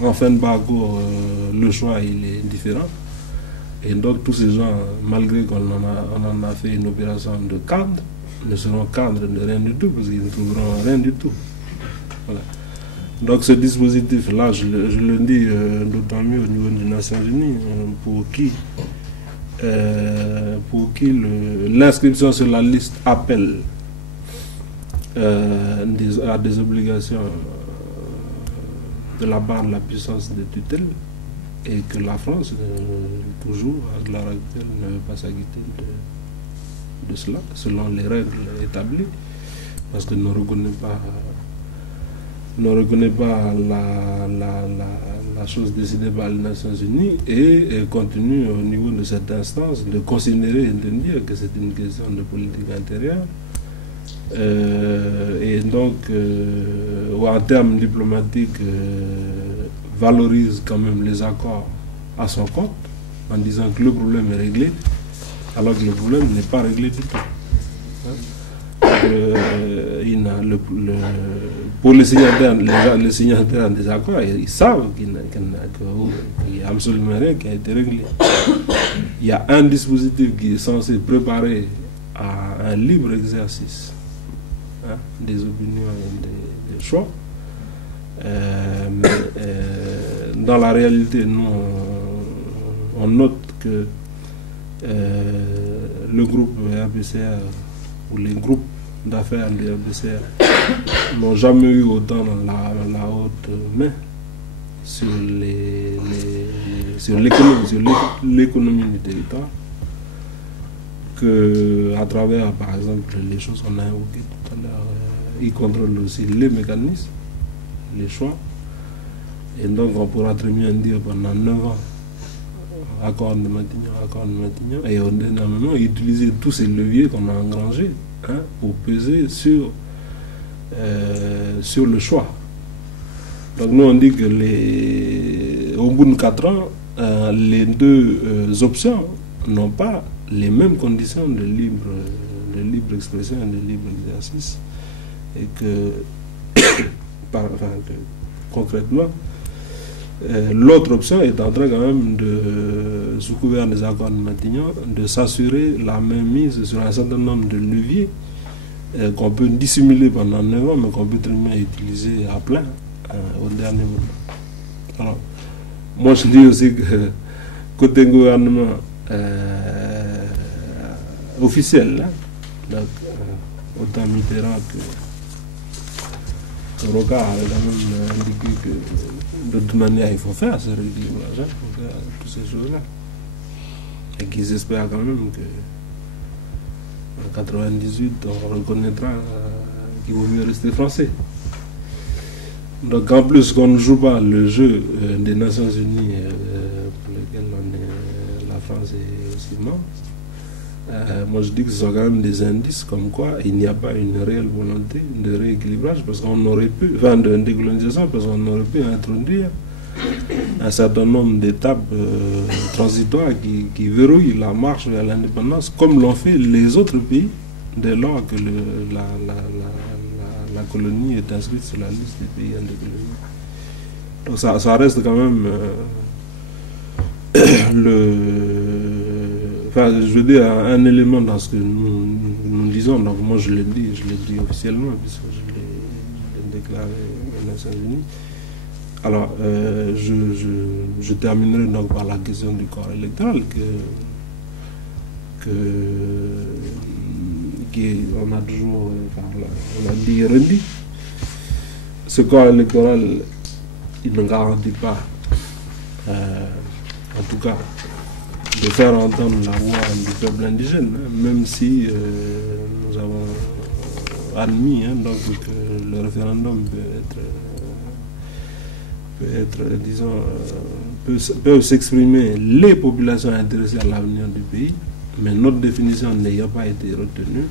où en fin de parcours, le choix il est différent. Et donc tous ces gens, malgré qu'on en a fait une opération de cadre, ne seront cadres de rien du tout, parce qu'ils ne trouveront rien du tout. Voilà. Donc ce dispositif-là, je le dis d'autant mieux au niveau des Nations Unies, pour qui l'inscription sur la liste appelle à des obligations de la part de la puissance de tutelle, et que la France, toujours, à l'heure actuelle, ne veut pas s'acquitter de cela, selon les règles établies, parce qu'elle ne reconnaît pas la chose décidée par les Nations Unies, et continue au niveau de cette instance de considérer et de dire que c'est une question de politique intérieure, et donc en termes diplomatiques valorise quand même les accords à son compte, en disant que le problème est réglé, alors que le problème n'est pas réglé du tout. Pour les signataires des accords, ils savent qu'il n'y a absolument rien qui a été réglé. Il y a un dispositif qui est censé préparer à un libre exercice, hein, des opinions et des choix. Dans la réalité, nous, on note que le groupe RBCR ou les groupes d'affaires de RBCR n'ont jamais eu autant la haute main sur l'économie du territoire, que à travers, par exemple, les choses qu'on a évoquées tout à l'heure. Ils contrôlent aussi les mécanismes, les choix, et donc on pourra très bien dire pendant 9 ans accord de Matignon, et au dernier moment utiliser tous ces leviers qu'on a engrangés, hein, pour peser sur le choix. Donc nous on dit que au bout de 4 ans, les deux options n'ont pas les mêmes conditions de libre expression et de libre exercice, et que, concrètement, l'autre option est en train quand même sous couvert des accords de Matignon, de s'assurer la mainmise sur un certain nombre de leviers qu'on peut dissimuler pendant 9 ans, mais qu'on peut très bien utiliser à plein au dernier moment. Alors, moi je dis aussi que côté gouvernement officiel, hein, donc, autant Mitterrand que Rocard avait quand même indiqué que de toute manière il faut faire ce rééquilibrage, il faut faire toutes ces choses-là, et qu'ils espèrent quand même que en 98 on reconnaîtra qu'il vaut mieux rester français. Donc en plus qu'on ne joue pas le jeu des Nations Unies pour lequel la France est aussi membre, moi je dis que ce sont quand même des indices comme quoi il n'y a pas une réelle volonté de rééquilibrage, parce qu'on aurait pu, enfin de décolonisation, parce qu'on aurait pu introduire un certain nombre d'étapes transitoires qui verrouillent la marche vers l'indépendance, comme l'ont fait les autres pays dès lors que la colonie est inscrite sur la liste des pays indécolonisés. Donc ça reste quand même enfin, je veux dire, un élément dans ce que nous disons. Donc moi je l'ai dit officiellement, puisque je l'ai déclaré aux Nations Unies. Alors, je terminerai donc par la question du corps électoral on a toujours, on a dit et redit. Ce corps électoral, il ne garantit pas, en tout cas, de faire entendre la voix du peuple indigène, hein, même si nous avons admis donc, que le référendum peuvent s'exprimer les populations intéressées à l'avenir du pays, mais notre définition n'ayant pas été retenue,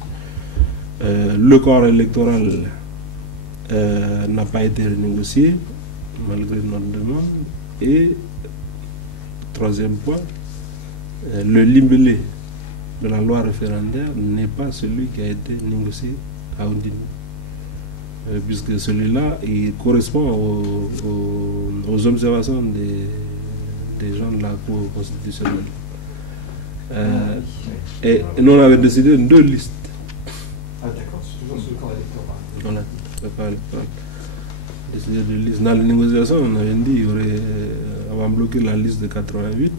le corps électoral n'a pas été renégocié malgré notre demande, et troisième point, le libellé de la loi référendaire n'est pas celui qui a été négocié à Ondine, puisque celui-là il correspond aux observations des gens de la Cour constitutionnelle. Et nous on avait décidé de 2 listes. Ah d'accord, c'est toujours sur le corps électoral. Voilà, le corps électoral. Décidé de 2 listes. Dans les négociations, on avait dit qu'il y aurait, on va bloquer la liste de 88,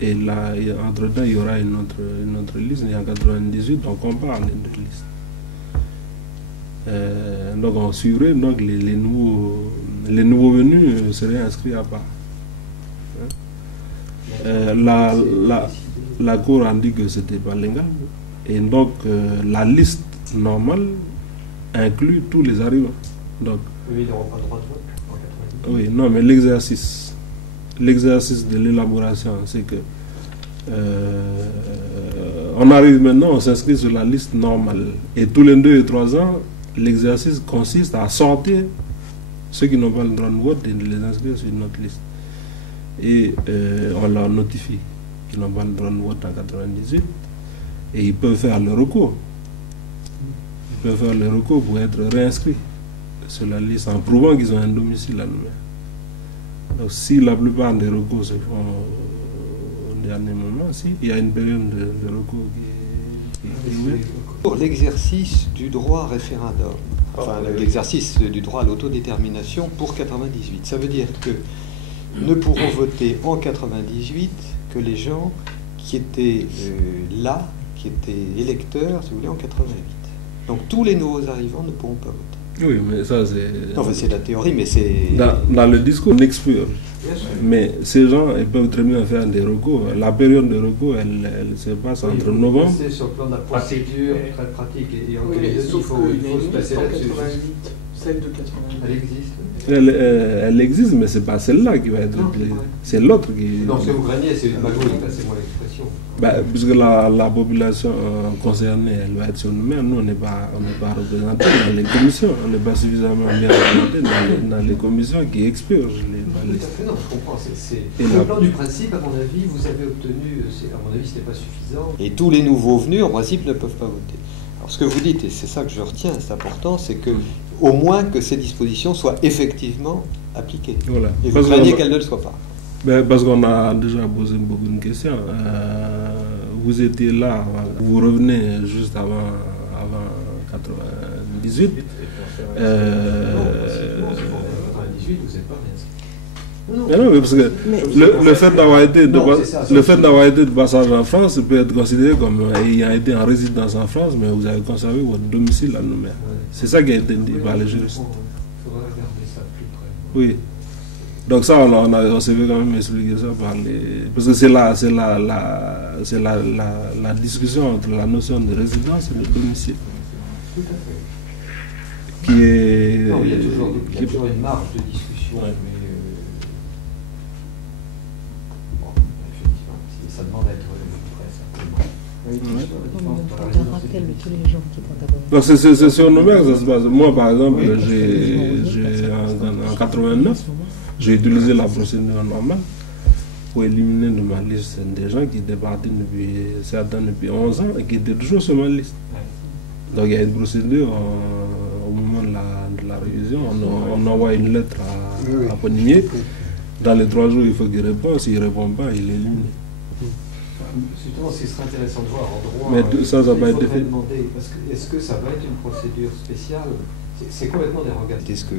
et là, entre-temps, il y aura une autre liste, et en 98, on compare les 2 listes. Donc on suivrait, donc les nouveaux venus seraient inscrits à part. La Cour a dit que c'était pas légal, et donc la liste normale inclut tous les arrivants. Donc, Oui, ils n'auront pas le droit de vote en 90. oui, non, mais l'exercice de l'élaboration, c'est que on arrive maintenant, on s'inscrit sur la liste normale, et tous les 2 et 3 ans, l'exercice consiste à sortir ceux qui n'ont pas le droit de vote et de les inscrire sur une autre liste. Et on leur notifie qu'ils n'ont pas le droit de vote en 98, et ils peuvent faire le recours. Ils peuvent faire le recours pour être réinscrits sur la liste en prouvant qu'ils ont un domicile à Nouméa. Donc si la plupart des recours se font au dernier moment, si, il y a une période de recours qui est ouverte. Pour l'exercice du droit référendaire, enfin l'exercice du droit à l'autodétermination pour 98, ça veut dire que ne pourront voter en 98 que les gens qui étaient là, qui étaient électeurs, si vous voulez, en 88. Donc tous les nouveaux arrivants ne pourront pas voter. Oui, mais ça c'est... Enfin, c'est la théorie, mais c'est... Dans le discours, on expurge. Mais ces gens, ils peuvent très bien faire des recours. La période de recours, elle se passe entre novembre... C'est sur le plan de la procédure, très pratique. Et en Oui, Calédonie, il faut se placer là-dessus. Celle de 88. Elle existe. Elle existe, mais c'est pas celle-là qui va être utilisée. C'est l'autre qui... Non, ce que vous craignez, c'est une magouille, passez-moi l'expression. Puisque la population concernée, elle va être sur nous-mêmes. Nous, on n'est pas représentés dans les commissions. On n'est pas suffisamment bien représentés dans les commissions qui expurgent les listes. Non, je comprends. Sur le plan du principe, à mon avis, vous avez obtenu... À mon avis, ce n'est pas suffisant. Et tous les nouveaux venus, en principe, ne peuvent pas voter. Alors ce que vous dites, et c'est ça que je retiens, c'est important, c'est que au moins que ces dispositions soient effectivement appliquées. Voilà. Et vous craignez qu'elles ne le soient pas. Parce qu'on a déjà posé beaucoup de questions. Vous étiez là, vous revenez juste avant 98. Non, c'est bon, 98, vous n'êtes pas réinscrit. Mais non, mais parce que le fait d'avoir été de passage en France peut être considéré comme ayant été en résidence en France, mais vous avez conservé votre domicile à Nouméa. C'est ça qui a été dit par les juristes. Il faudrait regarder ça plus près. Oui. Donc ça, on s'est quand même expliqué ça par les... Parce que c'est la discussion entre la notion de résidence et de domicile. Tout à fait. Qui est... Non, il y a toujours une marge de discussion, ouais. mais bon, effectivement, ça demande à être revu près, certainement. Oui, donc c'est sur Nouméa que ça se passe. Moi, par exemple, en 89, j'ai utilisé la procédure normale pour éliminer de ma liste des gens qui étaient partis certains depuis 11 ans et qui étaient toujours sur ma liste. Donc il y a une procédure au moment de la révision. On envoie une lettre à Ponimier. Dans les 3 jours, il faut qu'il réponde. S'il ne répond pas, il est éliminé. Justement, ce qui serait intéressant de voir en droit, mais ça va être fait. Est-ce que ça va être une procédure spéciale? C'est complètement dérogatoire. C'était ce que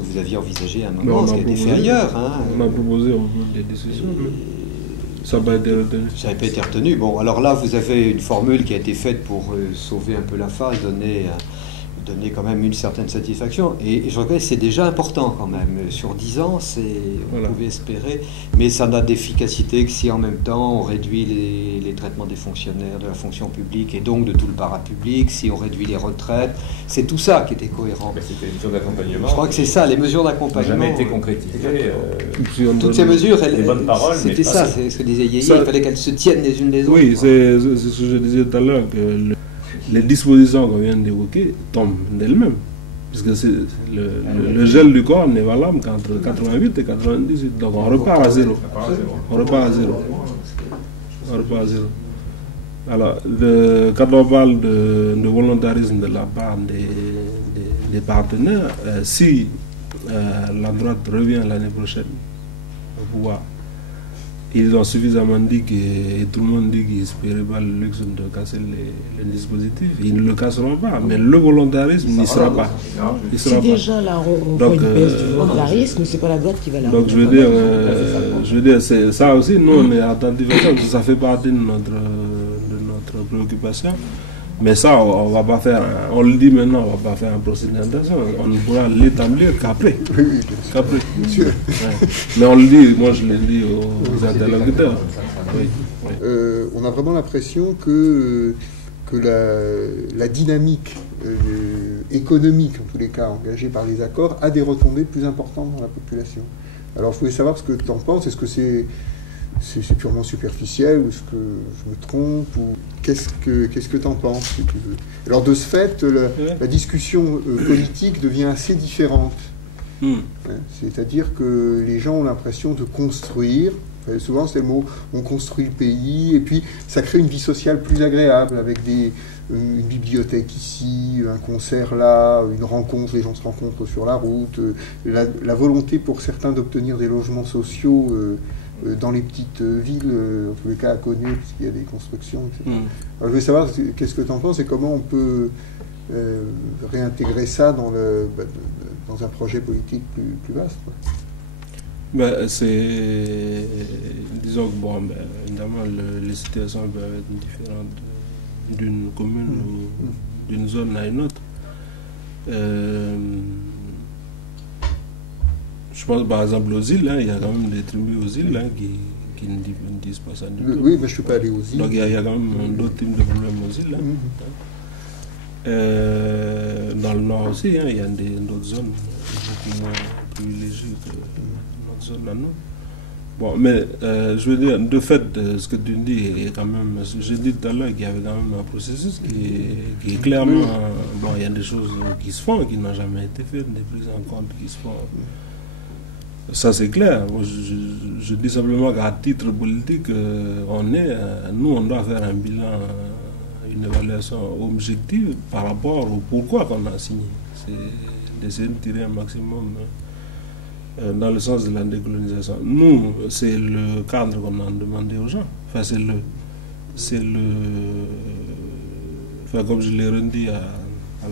vous aviez envisagé à un moment, ce qui a été fait ailleurs. Hein. On a proposé des discussions. Ça n'a pas été retenu. Ça n'a pas été retenu. Bon, alors là, vous avez une formule qui a été faite pour sauver un peu la face, donner quand même une certaine satisfaction. Et je reconnais que c'est déjà important quand même. Sur 10 ans, on pouvait espérer. Mais ça n'a d'efficacité que si en même temps on réduit les traitements des fonctionnaires de la fonction publique et donc de tout le parapublic, si on réduit les retraites. C'est tout ça qui était cohérent. Mais c'était une mesure d'accompagnement. Je crois que c'est ça, les mesures d'accompagnement. Jamais été concrétisées. Toutes ces mesures, bonnes paroles, c'était ça, c'est ce que disait Yéyé, il fallait qu'elles se tiennent les unes des autres. Oui, c'est ce que je disais tout à l'heure, que les dispositions qu'on vient d'évoquer tombent d'elles-mêmes. Puisque le gel du corps n'est valable qu'entre 88 et 98. Donc on repart à zéro. On repart à zéro. Alors, quand on parle de volontarisme de la part des partenaires, si la droite revient l'année prochaine au pouvoir, ils ont suffisamment dit et tout le monde dit qu'ils n'espéraient pas le luxe de casser les dispositifs. Ils ne le casseront pas, mais le volontarisme n'y sera pas. Si déjà là on voit une baisse du volontarisme, c'est pas la droite qui va la. Donc je veux dire, c'est ça aussi, nous on est attentifs à ça, parce que ça fait partie de notre préoccupation. Mais ça, on va pas faire, on le dit maintenant, on va pas faire un procédé d'intention, on ne pourra l'établir qu'après. Qu'après. Mais on le dit, moi je l'ai dit aux interlocuteurs. On a vraiment l'impression que la dynamique économique, en tous les cas engagée par les accords, a des retombées plus importantes dans la population. Alors je voulais savoir ce que tu en penses, est-ce que c'est purement superficiel, ou est-ce que je me trompe, ou qu'est-ce que tu en penses, si tu veux. Alors de ce fait, la discussion politique devient assez différente. C'est-à-dire que les gens ont l'impression de construire, souvent c'est le mot, on construit le pays, et puis ça crée une vie sociale plus agréable, avec une bibliothèque ici, un concert là, une rencontre, les gens se rencontrent sur la route, la volonté pour certains d'obtenir des logements sociaux dans les petites villes, en tous les cas à Cognac, parce qu'il y a des constructions, etc. Alors, je voulais savoir qu'est-ce que tu en penses et comment on peut réintégrer ça dans un projet politique plus vaste. Ben, disons que, bon, évidemment, les situations peuvent être différentes d'une commune ou d'une zone à une autre. Je pense par exemple aux îles, il y a quand même des tribus aux îles qui ne disent pas ça du tout. Oui, mais je ne peux pas aller aux îles. Donc il y a quand même d'autres types de problèmes aux îles. Dans le nord aussi, il y a d'autres zones beaucoup moins privilégiées que notre zone à nous. Bon, mais je veux dire, de fait, ce que tu dis est quand même. J'ai dit tout à l'heure qu'il y avait quand même un processus qui est clairement. Bon, il y a des choses qui se font, qui n'ont jamais été faites, des prises en compte qui se font. Ça, c'est clair. Je dis simplement qu'à titre politique, nous, on doit faire un bilan, une évaluation objective par rapport au pourquoi qu'on a signé. C'est d'essayer de tirer un maximum dans le sens de la décolonisation. Nous, c'est le cadre qu'on a demandé aux gens. Enfin, enfin, comme je l'ai redit à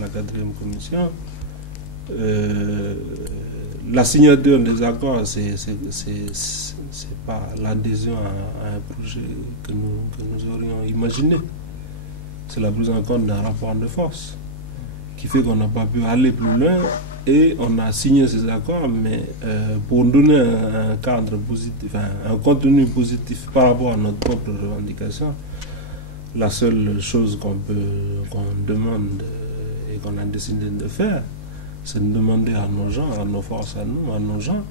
la 4e commission, la signature des accords, c'est pas l'adhésion à un projet que nous aurions imaginé. C'est la prise en compte d'un rapport de force qui fait qu'on n'a pas pu aller plus loin et on a signé ces accords, mais pour donner un cadre positif, un contenu positif par rapport à notre propre revendication, la seule chose qu'on demande et qu'on a décidé de faire, c'est de demander à nos gens, à nos forces, à nos gens,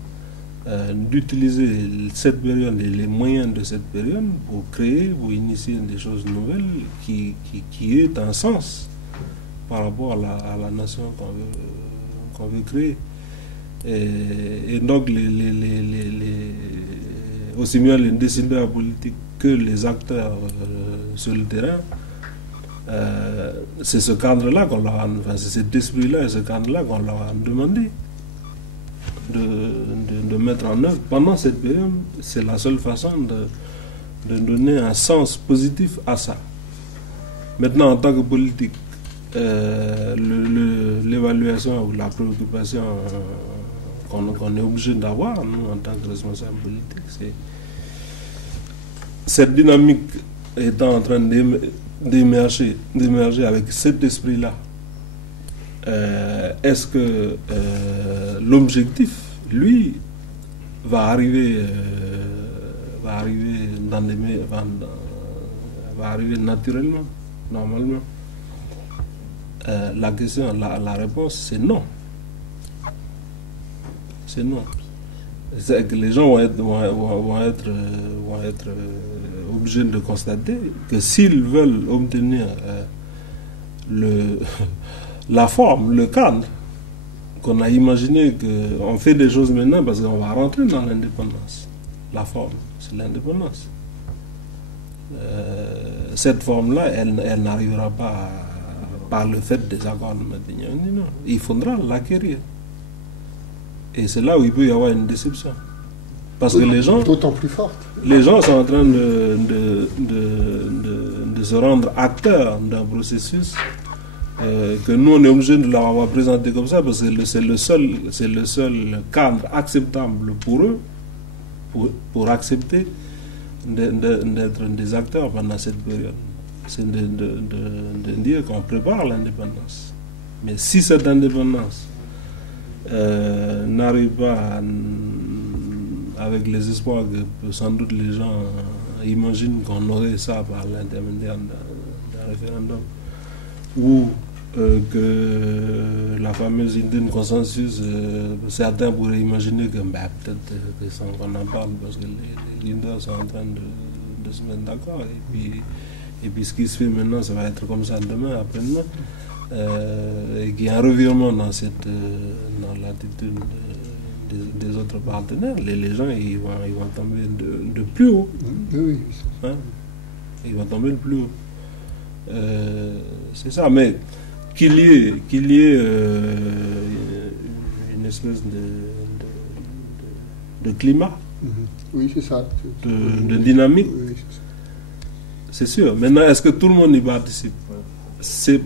d'utiliser cette période et les moyens de cette période pour créer, pour initier des choses nouvelles qui aient un sens par rapport à la nation qu'on veut créer. Et donc, aussi bien les décideurs politiques que les acteurs sur le terrain c'est ce cadre-là qu'on leur a, enfin, c'est cet esprit-là et ce cadre-là qu'on leur a demandé de mettre en œuvre pendant cette période. C'est la seule façon de donner un sens positif à ça. Maintenant, en tant que politique, l'évaluation ou la préoccupation qu'on est obligé d'avoir, nous, en tant que responsables politiques, c'est cette dynamique étant en train d'émerger avec cet esprit-là. Est-ce que l'objectif, lui, va arriver naturellement, normalement? La question, la réponse, c'est non. C'est non. C'est que les gens vont être obligés de constater que s'ils veulent obtenir la forme, le cadre qu'on a imaginé, qu'on fait des choses maintenant parce qu'on va rentrer dans l'indépendance. La forme, c'est l'indépendance. Cette forme-là, elle n'arrivera pas par le fait des accords de Matignon. Non. Il faudra l'acquérir. Et c'est là où il peut y avoir une déception. Parce que les gens... D'autant plus forte. Les gens sont en train de se rendre acteurs d'un processus que nous, on est obligé de leur avoir présenté comme ça, parce que c'est le seul cadre acceptable pour eux, pour accepter d'être des acteurs pendant cette période. C'est de dire qu'on prépare l'indépendance. Mais si cette indépendance n'arrive pas avec les espoirs que sans doute les gens imaginent qu'on aurait ça par l'intermédiaire d'un référendum, ou que la fameuse idée de consensus, certains pourraient imaginer que peut-être sans qu'on en parle parce que les leaders sont en train de se mettre d'accord, et puis ce qui se fait maintenant, ça va être comme ça demain, après-demain, et qu'il y a un revirement dans l'attitude des autres partenaires. Les gens, ils vont tomber de plus haut. Oui. Hein? Ils vont tomber de plus haut. C'est ça, mais qu'il y ait une espèce de climat, oui, c'est ça. De dynamique, oui, c'est sûr. Maintenant, est-ce que tout le monde y participe? C'est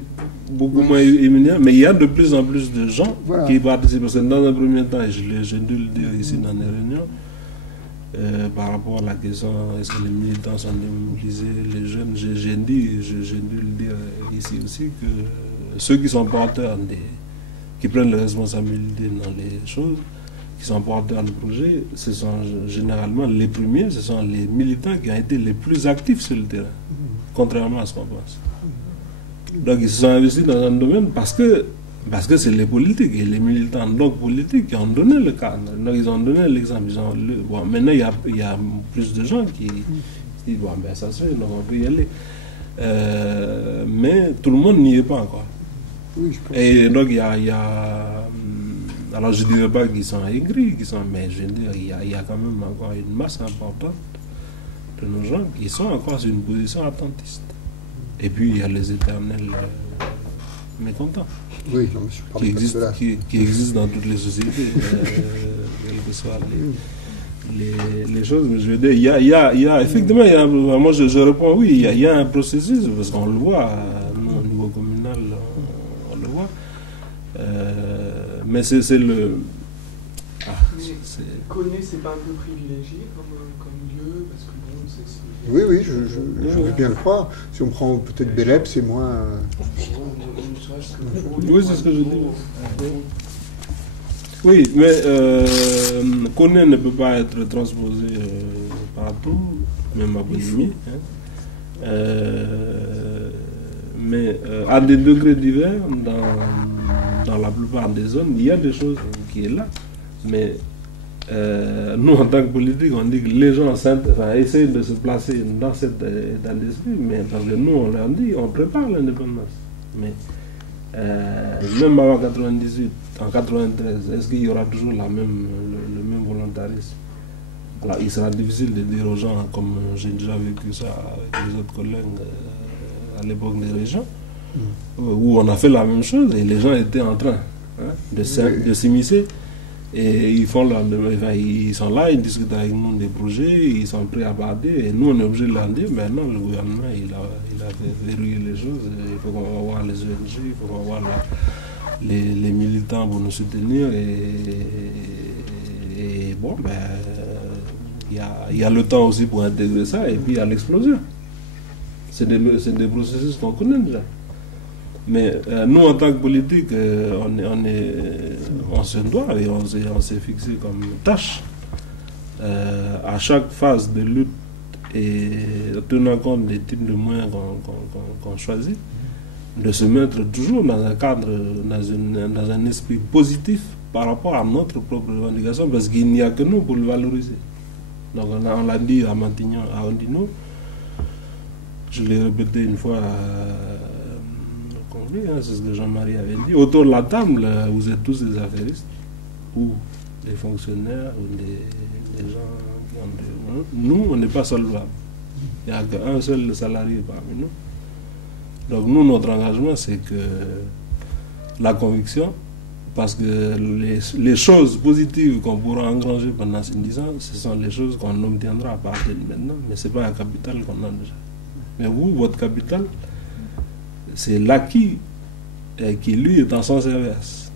beaucoup moins éminent, mais il y a de plus en plus de gens qui y participent. Parce que dans un premier temps, j'ai dû le dire ici dans les réunions, par rapport à la question, est-ce que les militants sont démobilisés, les jeunes, j'ai dû le dire ici aussi, que ceux qui sont porteurs, qui prennent les responsabilités dans les choses, qui sont porteurs de projet, ce sont généralement les premiers, ce sont les militants qui ont été les plus actifs sur le terrain, contrairement à ce qu'on pense. Donc ils se sont investis dans un domaine parce que c'est les politiques et les militants donc politiques qui ont donné le cadre. Donc ils ont donné l'exemple. Bon, maintenant il y a plus de gens qui disent bon, ben ça se fait, donc on peut y aller. Mais tout le monde n'y est pas encore. Oui, je pense. Et donc il y a alors je ne dirais pas qu'ils sont aigris, mais je veux dire, il y a quand même encore une masse importante de nos gens qui sont encore sur une position attentiste. Et puis il y a les éternels mécontents, oui, non, qui existent dans toutes les sociétés, quelles que soient les choses. Mais je veux dire, il y a effectivement, moi je réponds oui, il y a un processus, parce qu'on le voit, nous, au niveau communal, on le voit. Mais c'est le... Connaît, c'est pas un peu privilégié comme lieu, parce que bon, c'est... Oui, je veux bien le croire. Si on prend peut-être Bélep, c'est moins... Oui, c'est ce que je dis. Oui, mais Koné ne peut pas être transposé partout, même à Bonimi. Mais à des degrés divers, dans la plupart des zones, il y a des choses qui sont là. Mais nous, en tant que politique, on dit que les gens essayent de se placer dans cet état d'esprit, mais parce que nous, on leur dit, on prépare l'indépendance. Mais même avant 98, en 93, est-ce qu'il y aura toujours le même volontarisme? Alors, il sera difficile de dire aux gens, comme j'ai déjà vécu ça avec les autres collègues, à l'époque des régions, où on a fait la même chose et les gens étaient en train de s'immiscer. Et ils font ils sont là, ils discutent avec nous des projets, ils sont prêts à parler. Et nous, on est obligé de leur dire, maintenant, le gouvernement, il a verrouillé les choses. Il faut qu'on va voir les ONG, il faut qu'on va voir les militants pour nous soutenir. Et bon, il y a le temps aussi pour intégrer ça, et puis il y a l'explosion. C'est des processus qu'on connaît déjà. Mais nous, en tant que politique, on se doit et on s'est fixé comme tâche à chaque phase de lutte et tenant compte des types de moyens qu'on choisit, de se mettre toujours dans un cadre, dans un esprit positif par rapport à notre propre revendication, parce qu'il n'y a que nous pour le valoriser. Donc on l'a dit à Matignon, à Ondino, je l'ai répété une fois c'est ce que Jean-Marie avait dit. Autour de la table, vous êtes tous des affairistes, ou des fonctionnaires, ou des gens. Nous, on n'est pas solvables. Il n'y a qu'un seul salarié parmi nous. Donc, nous, notre engagement, c'est que la conviction, parce que les choses positives qu'on pourra engranger pendant ces 10 ans, ce sont les choses qu'on obtiendra à partir de maintenant, mais ce n'est pas un capital qu'on a déjà. Mais vous, votre capital, c'est l'acquis qui, lui, est en sens inverse.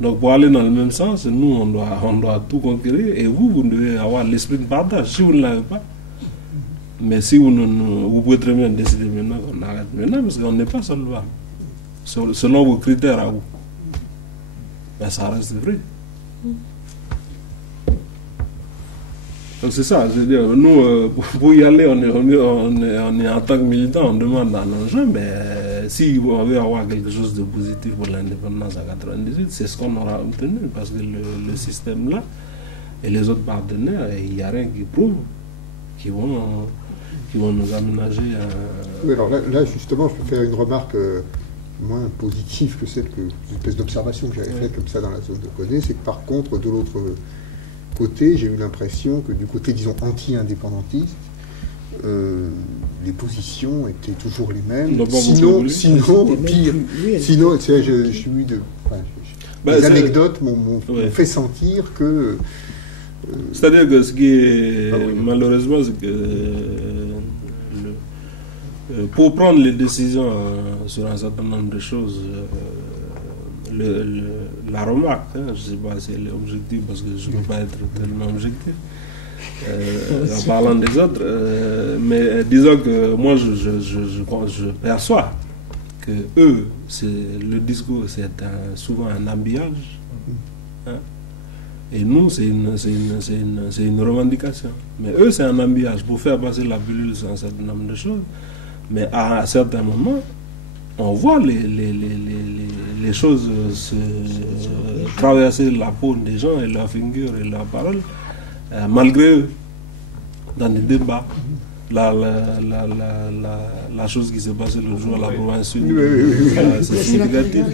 Donc, pour aller dans le même sens, nous, on doit tout conquérir, et vous devez avoir l'esprit de partage, si vous ne l'avez pas. Mais si vous pouvez très bien décider maintenant qu'on arrête maintenant, parce qu'on n'est pas solvable. Selon vos critères à vous. Ben, ça reste vrai. Donc c'est ça, je veux dire, nous, pour y aller, on est en tant que militant, on demande à nos gens, mais si on veut avoir quelque chose de positif pour l'indépendance à 98, c'est ce qu'on aura obtenu, parce que le système là, et les autres partenaires, il n'y a rien qui prouve qu'ils vont nous aménager Oui, alors là, justement, je peux faire une remarque moins positive que celle une espèce d'observation que j'avais faite comme ça dans la zone de Koné, c'est que par contre, de l'autre côté, j'ai eu l'impression que du côté, disons, anti-indépendantiste, les positions étaient toujours les mêmes. Sinon, pire. Sinon, tu sais, je suis les anecdotes m'ont fait sentir que... C'est-à-dire que ce qui est malheureusement, c'est que pour prendre les décisions sur un certain nombre de choses, la remarque, je ne sais pas si elle est objective parce que je ne peux pas être tellement objectif en parlant des autres, mais disons que moi je perçois que eux, le discours c'est souvent un habillage, hein, et nous c'est une revendication, mais eux c'est un habillage pour faire passer la pilule sur un certain nombre de choses, mais à certains moments on voit les choses traverser la peau des gens et leur figure et leur parole, malgré eux, dans des débats. La chose qui s'est passée le jour à la province sud, c'est significatif.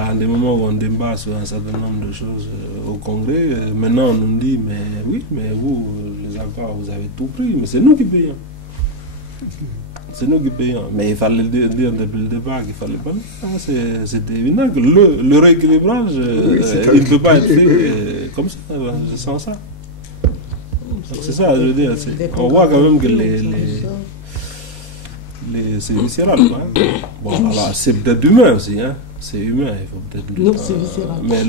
À des moments où on débat sur un certain nombre de choses au Congrès, maintenant on nous dit, mais oui, mais vous, les accords, vous avez tout pris, mais c'est nous qui payons. C'est nous qui payons. Mais il fallait dire depuis le départ qu'il ne fallait pas. C'était évident que le rééquilibrage, il ne peut pas être fait comme ça, sans ça. C'est ça, je veux dire. On voit quand même que c'est viscéral. Hein. Bon, alors, c'est peut-être humain aussi. Hein. C'est humain, il faut peut-être... Non, c'est viscéral. Mais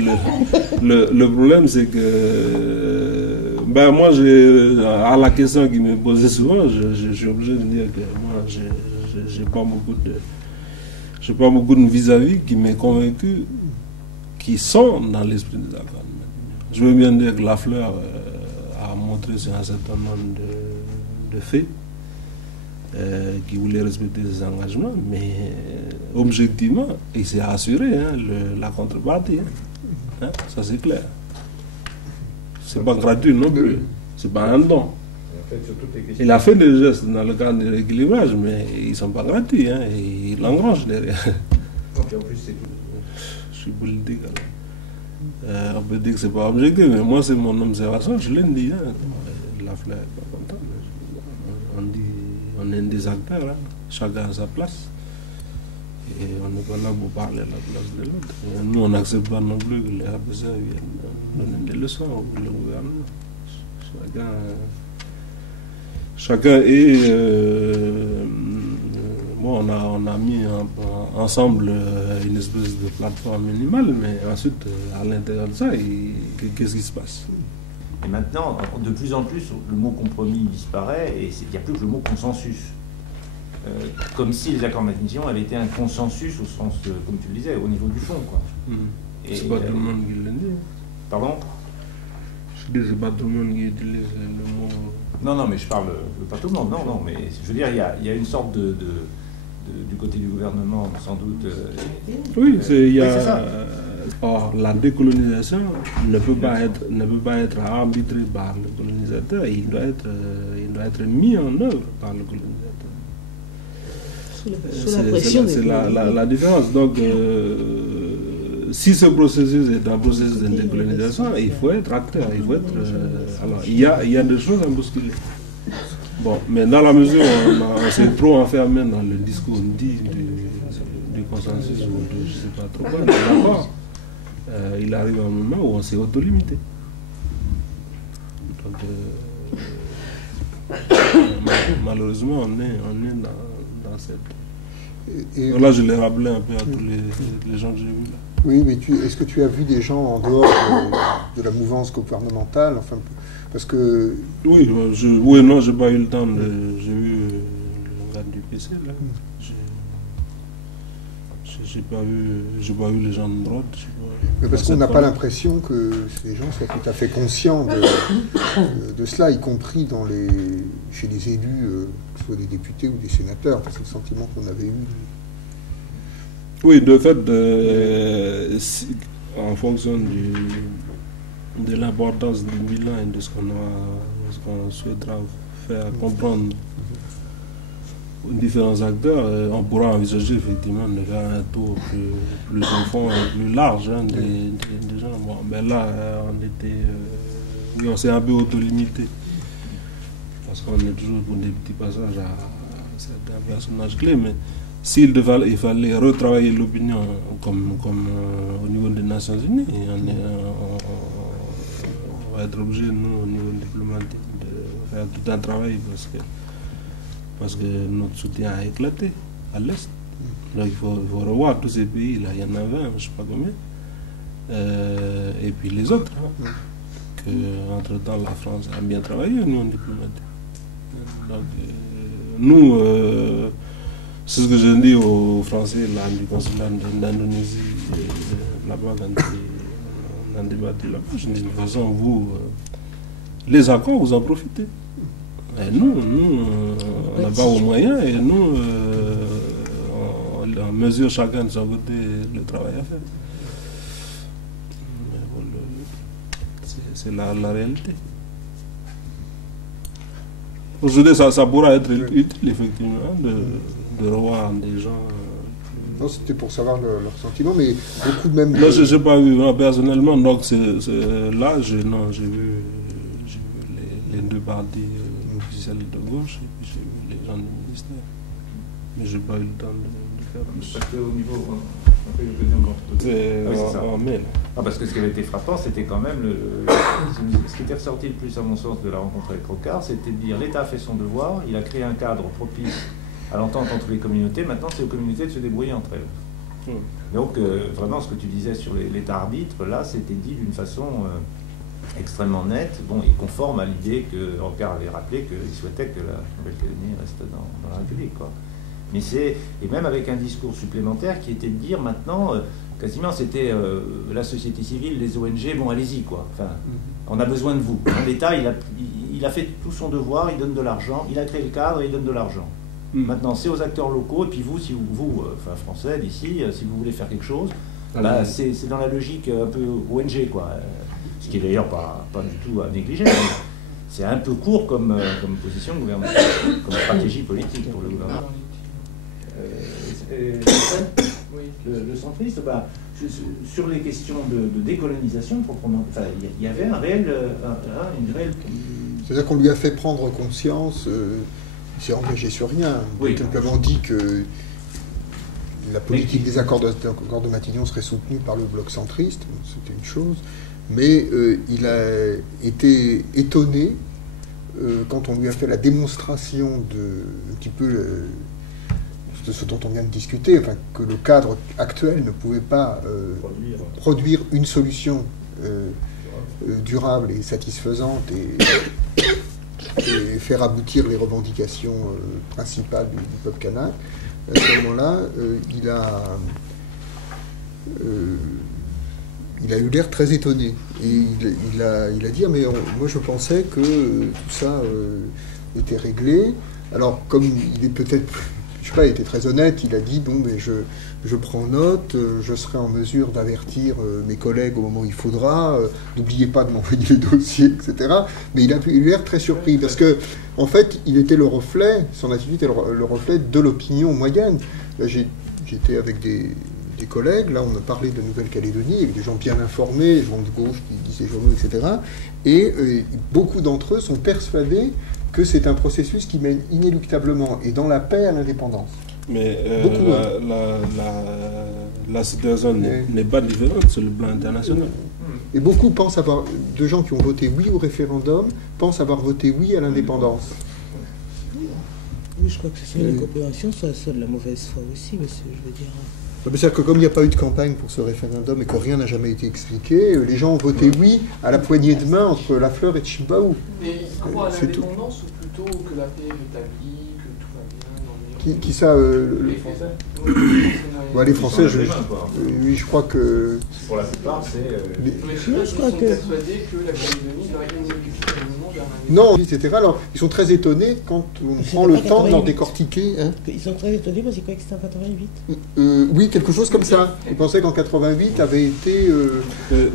le problème, c'est que... Ben, moi, à la question qui me posait souvent, je suis obligé de dire que moi, j'ai pas beaucoup de vis-à-vis qui m'est convaincu qui sont dans l'esprit des accords. Je veux bien dire que la fleur a montré sur un certain nombre de faits qui voulait respecter ses engagements, mais objectivement, il s'est assuré la contrepartie. Hein, ça c'est clair. C'est pas gratuit non plus. C'est pas un don. Il a fait des gestes dans le cadre de l'équilibrage, mais ils ne sont pas gratuits. Hein, et il engrange derrière. Donc en plus, je suis politique. On peut dire que c'est pas objectif, mais moi c'est mon observation, je l'ai dit. Hein. La fleur n'est pas contente. On dit on est des acteurs. Hein. chacun à sa place. Et on n'est pas là pour parler à la place de l'autre. Nous, on n'accepte pas non plus que les RPC viennent donner des leçons au gouvernement. Chacun est... bon, on a mis ensemble une espèce de plateforme minimale, mais ensuite, à l'intérieur de ça, qu'est-ce qui se passe? Et maintenant, de plus en plus, le mot compromis disparaît et il n'y a plus que le mot consensus. Comme si les accords d'admission avaient été un consensus au sens, comme tu le disais, au niveau du fond, quoi. C'est pas tout le monde qui le dit. Pardon? Je dis, c'est pas tout le monde qui utilise le mot... Non, mais je parle pas tout le monde, non, mais je veux dire, il y a une sorte du côté du gouvernement, sans doute... oui, il y a... Oui, c'est ça. Or, la décolonisation ne peut pas être arbitrée par le colonisateur, il doit être mis en œuvre par le colonisateur. Sous la pression c'est la différence. Donc, si ce processus est un processus de décolonisation, il faut être acteur, il faut être... alors, il y a des choses à bousculer. Bon, mais dans la mesure où on s'est trop enfermé dans le discours dit du consensus ou de je ne sais pas trop quoi, d'accord, il arrive un moment où on s'est auto-limité. Donc, malheureusement, on est dans cette... Donc là, je l'ai rappelé un peu à tous les gens que j'ai vus là. Oui, mais est-ce que tu as vu des gens en dehors de la mouvance gouvernementale, enfin, parce que... Oui, non, j'ai pas eu le temps de... J'ai vu le gars du PC, là. J'ai pas vu les gens de droite. Mais parce qu'on n'a pas l'impression que ces gens soient tout à fait conscients de cela, y compris chez les élus, que ce soit des députés ou des sénateurs. C'est le sentiment qu'on avait eu. Oui, de fait, en fonction de l'importance du bilan et de ce qu'on souhaitera faire comprendre aux différents acteurs, on pourra envisager effectivement de faire un tour plus profond et plus large des gens. Bon, mais là, on s'est un peu auto-limité parce qu'on est toujours pour des petits passages à certains personnages clés, mais s'il fallait retravailler l'opinion comme au niveau des Nations Unies, on va être obligé, nous, au niveau diplomatique, de faire tout un travail parce que notre soutien a éclaté à l'Est. Donc il faut revoir tous ces pays-là, il y en a 20, je ne sais pas combien, et puis les autres, que entre-temps la France a bien travaillé au niveau diplomatique. Donc nous... c'est ce que je dis aux Français là, du consulat d'Indonésie, là-bas, quand on a débattu là-bas. Je dis, de toute façon, vous, les accords, vous en profitez. Et nous, on n'a pas aux moyens, et nous, on mesure chacun de son côté le travail à faire. Bon, c'est la réalité. Aujourd'hui, ça pourra être utile, effectivement, de revoir des gens. Non, c'était pour savoir leur sentiment, mais beaucoup de même... Là, je n'ai pas vu, personnellement, donc là, j'ai vu les deux partis officiels de gauche, et puis j'ai vu les gens du ministère. Mais je n'ai pas eu le temps de faire plus. Parce qu'au niveau... parce que ce qui avait été frappant, c'était quand même ce qui était ressorti le plus, à mon sens, de la rencontre avec Rocard, c'était de dire l'État a fait son devoir, il a créé un cadre propice à l'entente entre les communautés, maintenant c'est aux communautés de se débrouiller entre elles. Donc vraiment ce que tu disais sur l'État arbitre, là c'était dit d'une façon extrêmement nette, bon, et conforme à l'idée que Rocard avait rappelé qu'il souhaitait que la Nouvelle-Calédonie reste dans la République, quoi. Mais et même avec un discours supplémentaire qui était de dire maintenant, quasiment c'était la société civile, les ONG, bon allez-y quoi, enfin, on a besoin de vous. L'État il a fait tout son devoir, il donne de l'argent, il a créé le cadre et il donne de l'argent. Maintenant c'est aux acteurs locaux, et puis vous, si vous français d'ici, si vous voulez faire quelque chose, bah, c'est dans la logique un peu ONG quoi, ce qui est d'ailleurs pas du tout à négliger. C'est un peu court comme position gouvernementale, comme stratégie politique pour le gouvernement. Le centriste, bah, sur les questions de décolonisation proprement, il y avait une réelle... C'est-à-dire qu'on lui a fait prendre conscience s'est engagé sur rien. Oui. Il a simplement dit que la politique des accords de Matignon serait soutenue par le bloc centriste, c'était une chose, mais il a été étonné quand on lui a fait la démonstration un petit peu de ce dont on vient de discuter, enfin, que le cadre actuel ne pouvait pas produire une solution durable et satisfaisante et faire aboutir les revendications principales du peuple kanak. À ce moment-là, il a eu l'air très étonné. Et il a dit, mais moi je pensais que tout ça était réglé. Alors, comme il est peut-être, je sais pas, il était très honnête, il a dit, bon, mais je prends note, je serai en mesure d'avertir mes collègues au moment où il faudra, n'oubliez pas de m'envoyer les dossiers, etc. Mais il a eu l'air très surpris, parce que, en fait, il était le reflet, son attitude était le reflet de l'opinion moyenne. Là, j'étais avec des collègues, là on a parlé de Nouvelle-Calédonie, avec des gens bien informés, des gens de gauche qui lisent les journaux, etc. Et beaucoup d'entre eux sont persuadés que c'est un processus qui mène inéluctablement et dans la paix à l'indépendance. Mais la situation n'est pas différente sur le plan international. Et beaucoup pensent avoir, de gens qui ont voté oui au référendum, pensent avoir voté oui à l'indépendance. Oui, je crois que c'est la coopération, soit de la mauvaise foi aussi, parce que je veux dire... C'est-à-dire que comme il n'y a pas eu de campagne pour ce référendum et que rien n'a jamais été expliqué, les gens ont voté oui à la poignée de main entre Lafleur et Tshimbaou. Mais ils croient à l'indépendance ou plutôt que la paix est rétablie, que tout va bien dans Qui ça les Français. Les Français, oui, je crois que... Pour la plupart, c'est... Je crois que... persuadés que la Calédonie va évoluer vers un... Non, etc. Alors, ils sont très étonnés quand on prend le temps d'en décortiquer. Hein. Ils sont très étonnés parce qu'ils croyaient que c'était en 88. Oui, quelque chose comme ça. Ils pensaient qu'en 88 avait été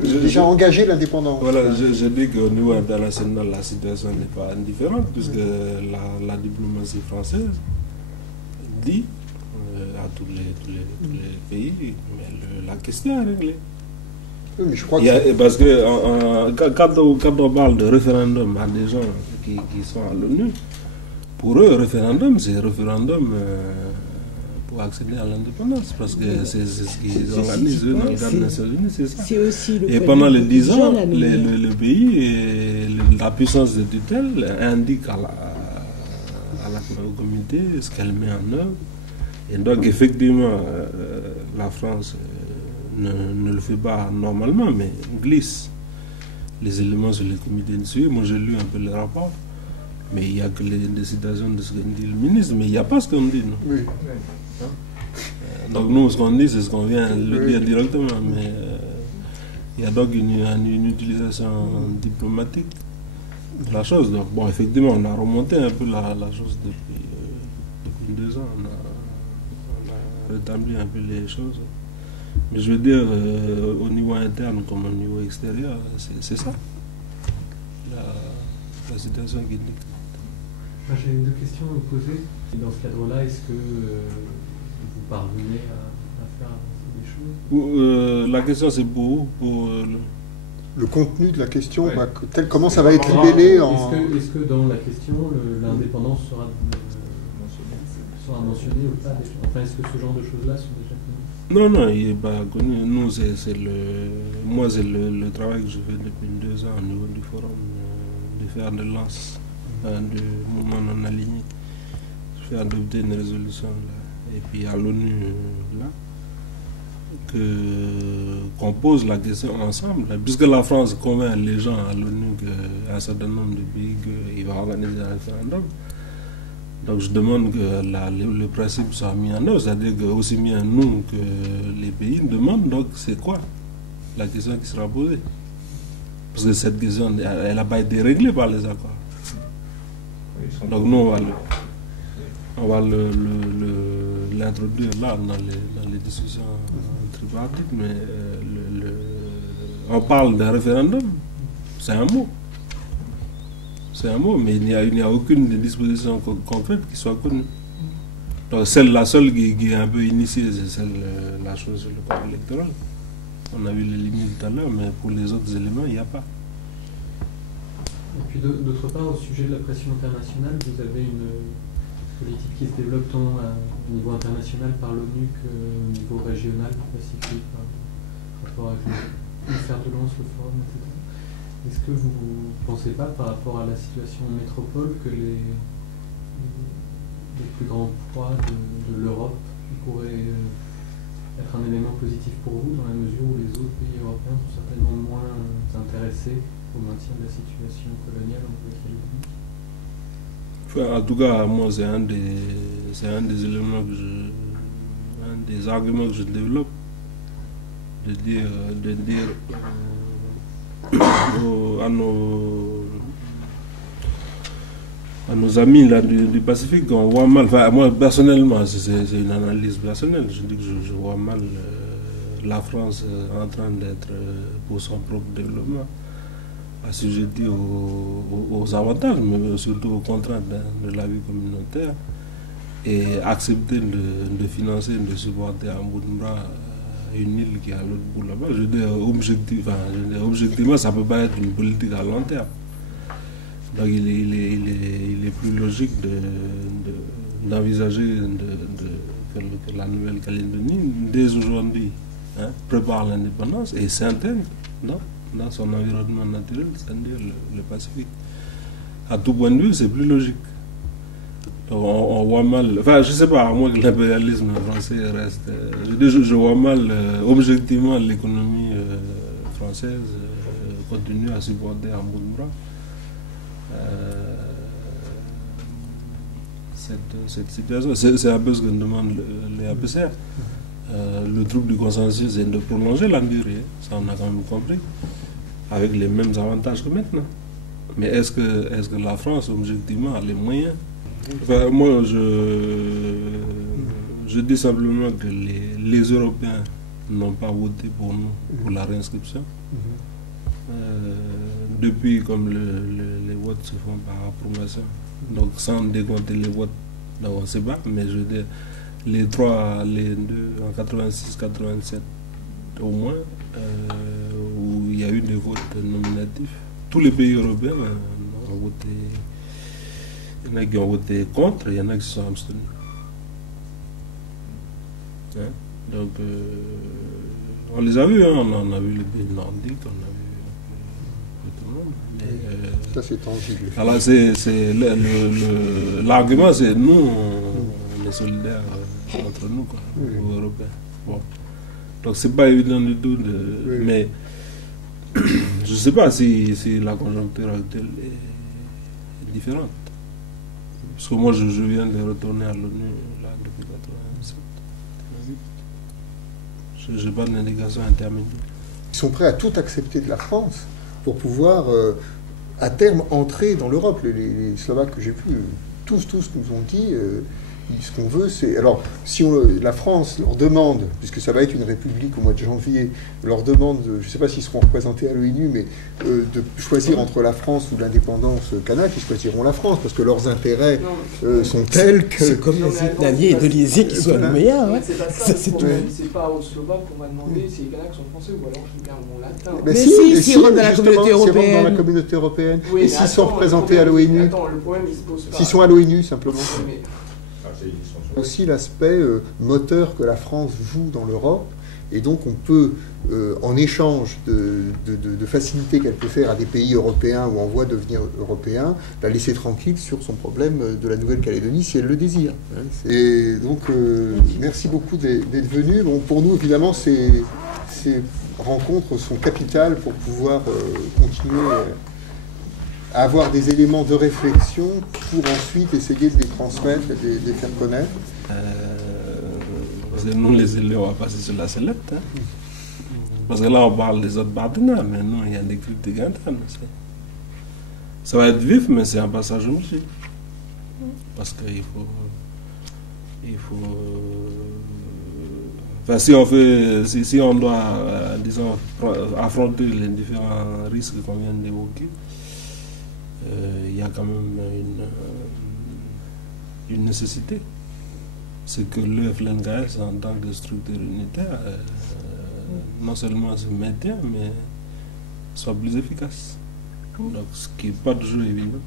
déjà engagé l'indépendance. Voilà, je dis qu'au niveau international, la situation n'est pas indifférente, puisque la diplomatie française dit à tous les pays, mais la question est réglée. Oui, mais je crois que parce que quand on parle de référendum à des gens qui sont à l'ONU, pour eux, référendum, c'est référendum pour accéder à l'indépendance, parce que c'est ce qu'ils organisent dans le cadre des Nations Unies, c'est ça. Et pendant les 10 ans, le pays, et la puissance de tutelle indique au comité ce qu'elle met en œuvre. Et donc, effectivement, la France ne le fait pas normalement, mais glisse les éléments sur les comités de suivi. Moi, j'ai lu un peu le rapport, mais il n'y a que des citations de ce que dit le ministre, mais il n'y a pas ce qu'on dit, non. Oui. Donc, nous, ce qu'on dit, c'est ce qu'on vient de le dire directement, mais il y a donc une utilisation diplomatique de la chose. Donc, bon, effectivement, on a remonté un peu la chose depuis 2 ans. On a rétabli un peu les choses. Mais je veux dire, au niveau interne comme au niveau extérieur, c'est ça, la situation qui dicte. J'ai 2 questions à vous poser. Et dans ce cadre-là, est-ce que vous parvenez à faire avancer des choses? La question, c'est pour le contenu de la question, comment ça va être libellé en... Est-ce que dans la question, l'indépendance sera mentionnée ou pas? Enfin, est-ce que ce genre de choses-là sont déjà connues? Non, il n'est pas connu. Nous, moi, c'est le travail que je fais depuis 2 ans au niveau du forum, de faire de lance du mouvement non aligné. Je fais adopter une résolution là. Et puis à l'ONU, là, qu'on pose la question ensemble, là, puisque la France convainc les gens à l'ONU qu'un certain nombre de pays qu'il va organiser un référendum. Donc je demande que le principe soit mis en œuvre, c'est-à-dire que aussi bien nous que les pays demandent, donc c'est quoi la question qui sera posée? Parce que cette question, elle n'a pas été réglée par les accords. Donc nous, on va l'introduire là dans les discussions tripartites, mais on parle d'un référendum, c'est un mot. C'est un mot, mais il n'y a aucune des dispositions concrètes qui soit connue. Donc la seule qui est un peu initiée, c'est la chose sur le code électoral. On a vu les limites tout à l'heure, mais pour les autres éléments, il n'y a pas. Et puis d'autre part, au sujet de la pression internationale, vous avez politique qui se développe tant au niveau international par l'ONU qu'au niveau régional du Pacifique, par rapport à le fer de lance, le forum, etc. Est-ce que vous ne pensez pas, par rapport à la situation en métropole, que les plus grands poids de l'Europe pourraient être un élément positif pour vous, dans la mesure où les autres pays européens sont certainement moins intéressés au maintien de la situation coloniale en Nouvelle-Calédonie? Enfin, en tout cas, moi, c'est un des éléments un des arguments que je développe, de dire à nos amis là, du Pacifique qu'on voit mal, enfin, moi personnellement, c'est une analyse personnelle, je dis que je vois mal la France en train d'être, pour son propre développement, assujettie aux avantages, mais surtout aux contraintes de la vie communautaire, et accepter de financer, de supporter à bout de bras une île qui est à l'autre bout là-bas. Je dis objectivement, ça ne peut pas être une politique à long terme. Donc il est plus logique d'envisager que la Nouvelle-Calédonie, dès aujourd'hui, prépare l'indépendance et s'intègre dans son environnement naturel, c'est-à-dire le Pacifique. À tout point de vue, c'est plus logique. Donc on voit mal, enfin je ne sais pas, à moins que l'impérialisme français reste, je vois mal objectivement l'économie française continue à supporter en bout de bras cette situation. C'est un peu ce que nous demande les APCR. Le trouble du consensus est de prolonger la durée, ça on a quand même compris, avec les mêmes avantages que maintenant. Mais est-ce que la France, objectivement, a les moyens? Enfin, moi, je dis simplement que les Européens n'ont pas voté pour nous, pour la réinscription. Depuis, comme les votes se font par approbation, donc sans décompter les votes, donc on ne sait pas, mais je veux dire, les deux, en 86, 87 au moins, où il y a eu des votes nominatifs, tous les pays européens ont voté. Il y en a qui ont voté contre, il y en a qui se sont abstenus. Donc, on les a vus, on a vu les pays nordiques, on a vu tout le monde. Mais, ça, c'est tangible. Alors, l'argument, c'est nous, on est solidaires entre nous, quoi, aux Européens. Bon. Donc, c'est pas évident du tout, mais je ne sais pas si la conjoncture actuelle est différente. Parce que moi, je viens de retourner à l'ONU depuis 1987. Je n'ai pas d'indication intermédiaire. Ils sont prêts à tout accepter de la France pour pouvoir, à terme, entrer dans l'Europe. Les Slovaques que j'ai vus, tous nous ont dit ce qu'on veut, c'est... Alors, si la France leur demande, puisque ça va être une république au mois de janvier, leur demande, je ne sais pas s'ils seront représentés à l'ONU, mais de choisir entre la France ou l'indépendance kanak, ils choisiront la France, parce que leurs intérêts sont tels que... C'est comme les Vietnamiens et de l'Élysée qui sont les meilleurs. C'est pas ça, c'est pas aux Slovaques qu'on m'a demandé si les Kanaks sont français ou alors je regarde mon latin. Mais si, s'ils rentrent dans la communauté européenne. Dans la communauté européenne. Oui, et s'ils sont représentés à l'ONU. Attends, le problème, il se pose pas. S'ils sont à l'ONU, simplement. Mais... Aussi l'aspect moteur que la France joue dans l'Europe, et donc on peut, en échange de facilités qu'elle peut faire à des pays européens ou en voie de devenir européens, la laisser tranquille sur son problème de la Nouvelle-Calédonie si elle le désire. Et donc merci beaucoup d'être venu. Bon, pour nous, évidemment, ces rencontres sont capitales pour pouvoir continuer à avoir des éléments de réflexion pour ensuite essayer de les transmettre et de les faire connaître. Nous, les élèves, on va passer sur la sellette. Parce que là, on parle des autres partenaires, mais non, il y a des critiques internes. Ça va être vif, mais c'est un passage obligé. Parce qu'il faut... Enfin, si on doit, disons, affronter les différents risques qu'on vient d'évoquer, il y a quand même une nécessité. C'est que le FLNKS, en tant que structure unitaire, non seulement se maintienne, mais soit plus efficace. Donc, ce qui n'est pas toujours évident.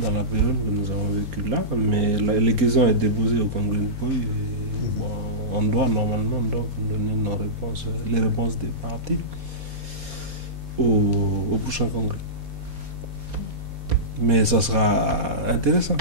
dans la période que nous avons vécue là, mais les questions est déposée au Congrès du Pays. Bon, on doit normalement donc donner nos réponses, les réponses des partis au prochain Congrès. Mais ça sera intéressant.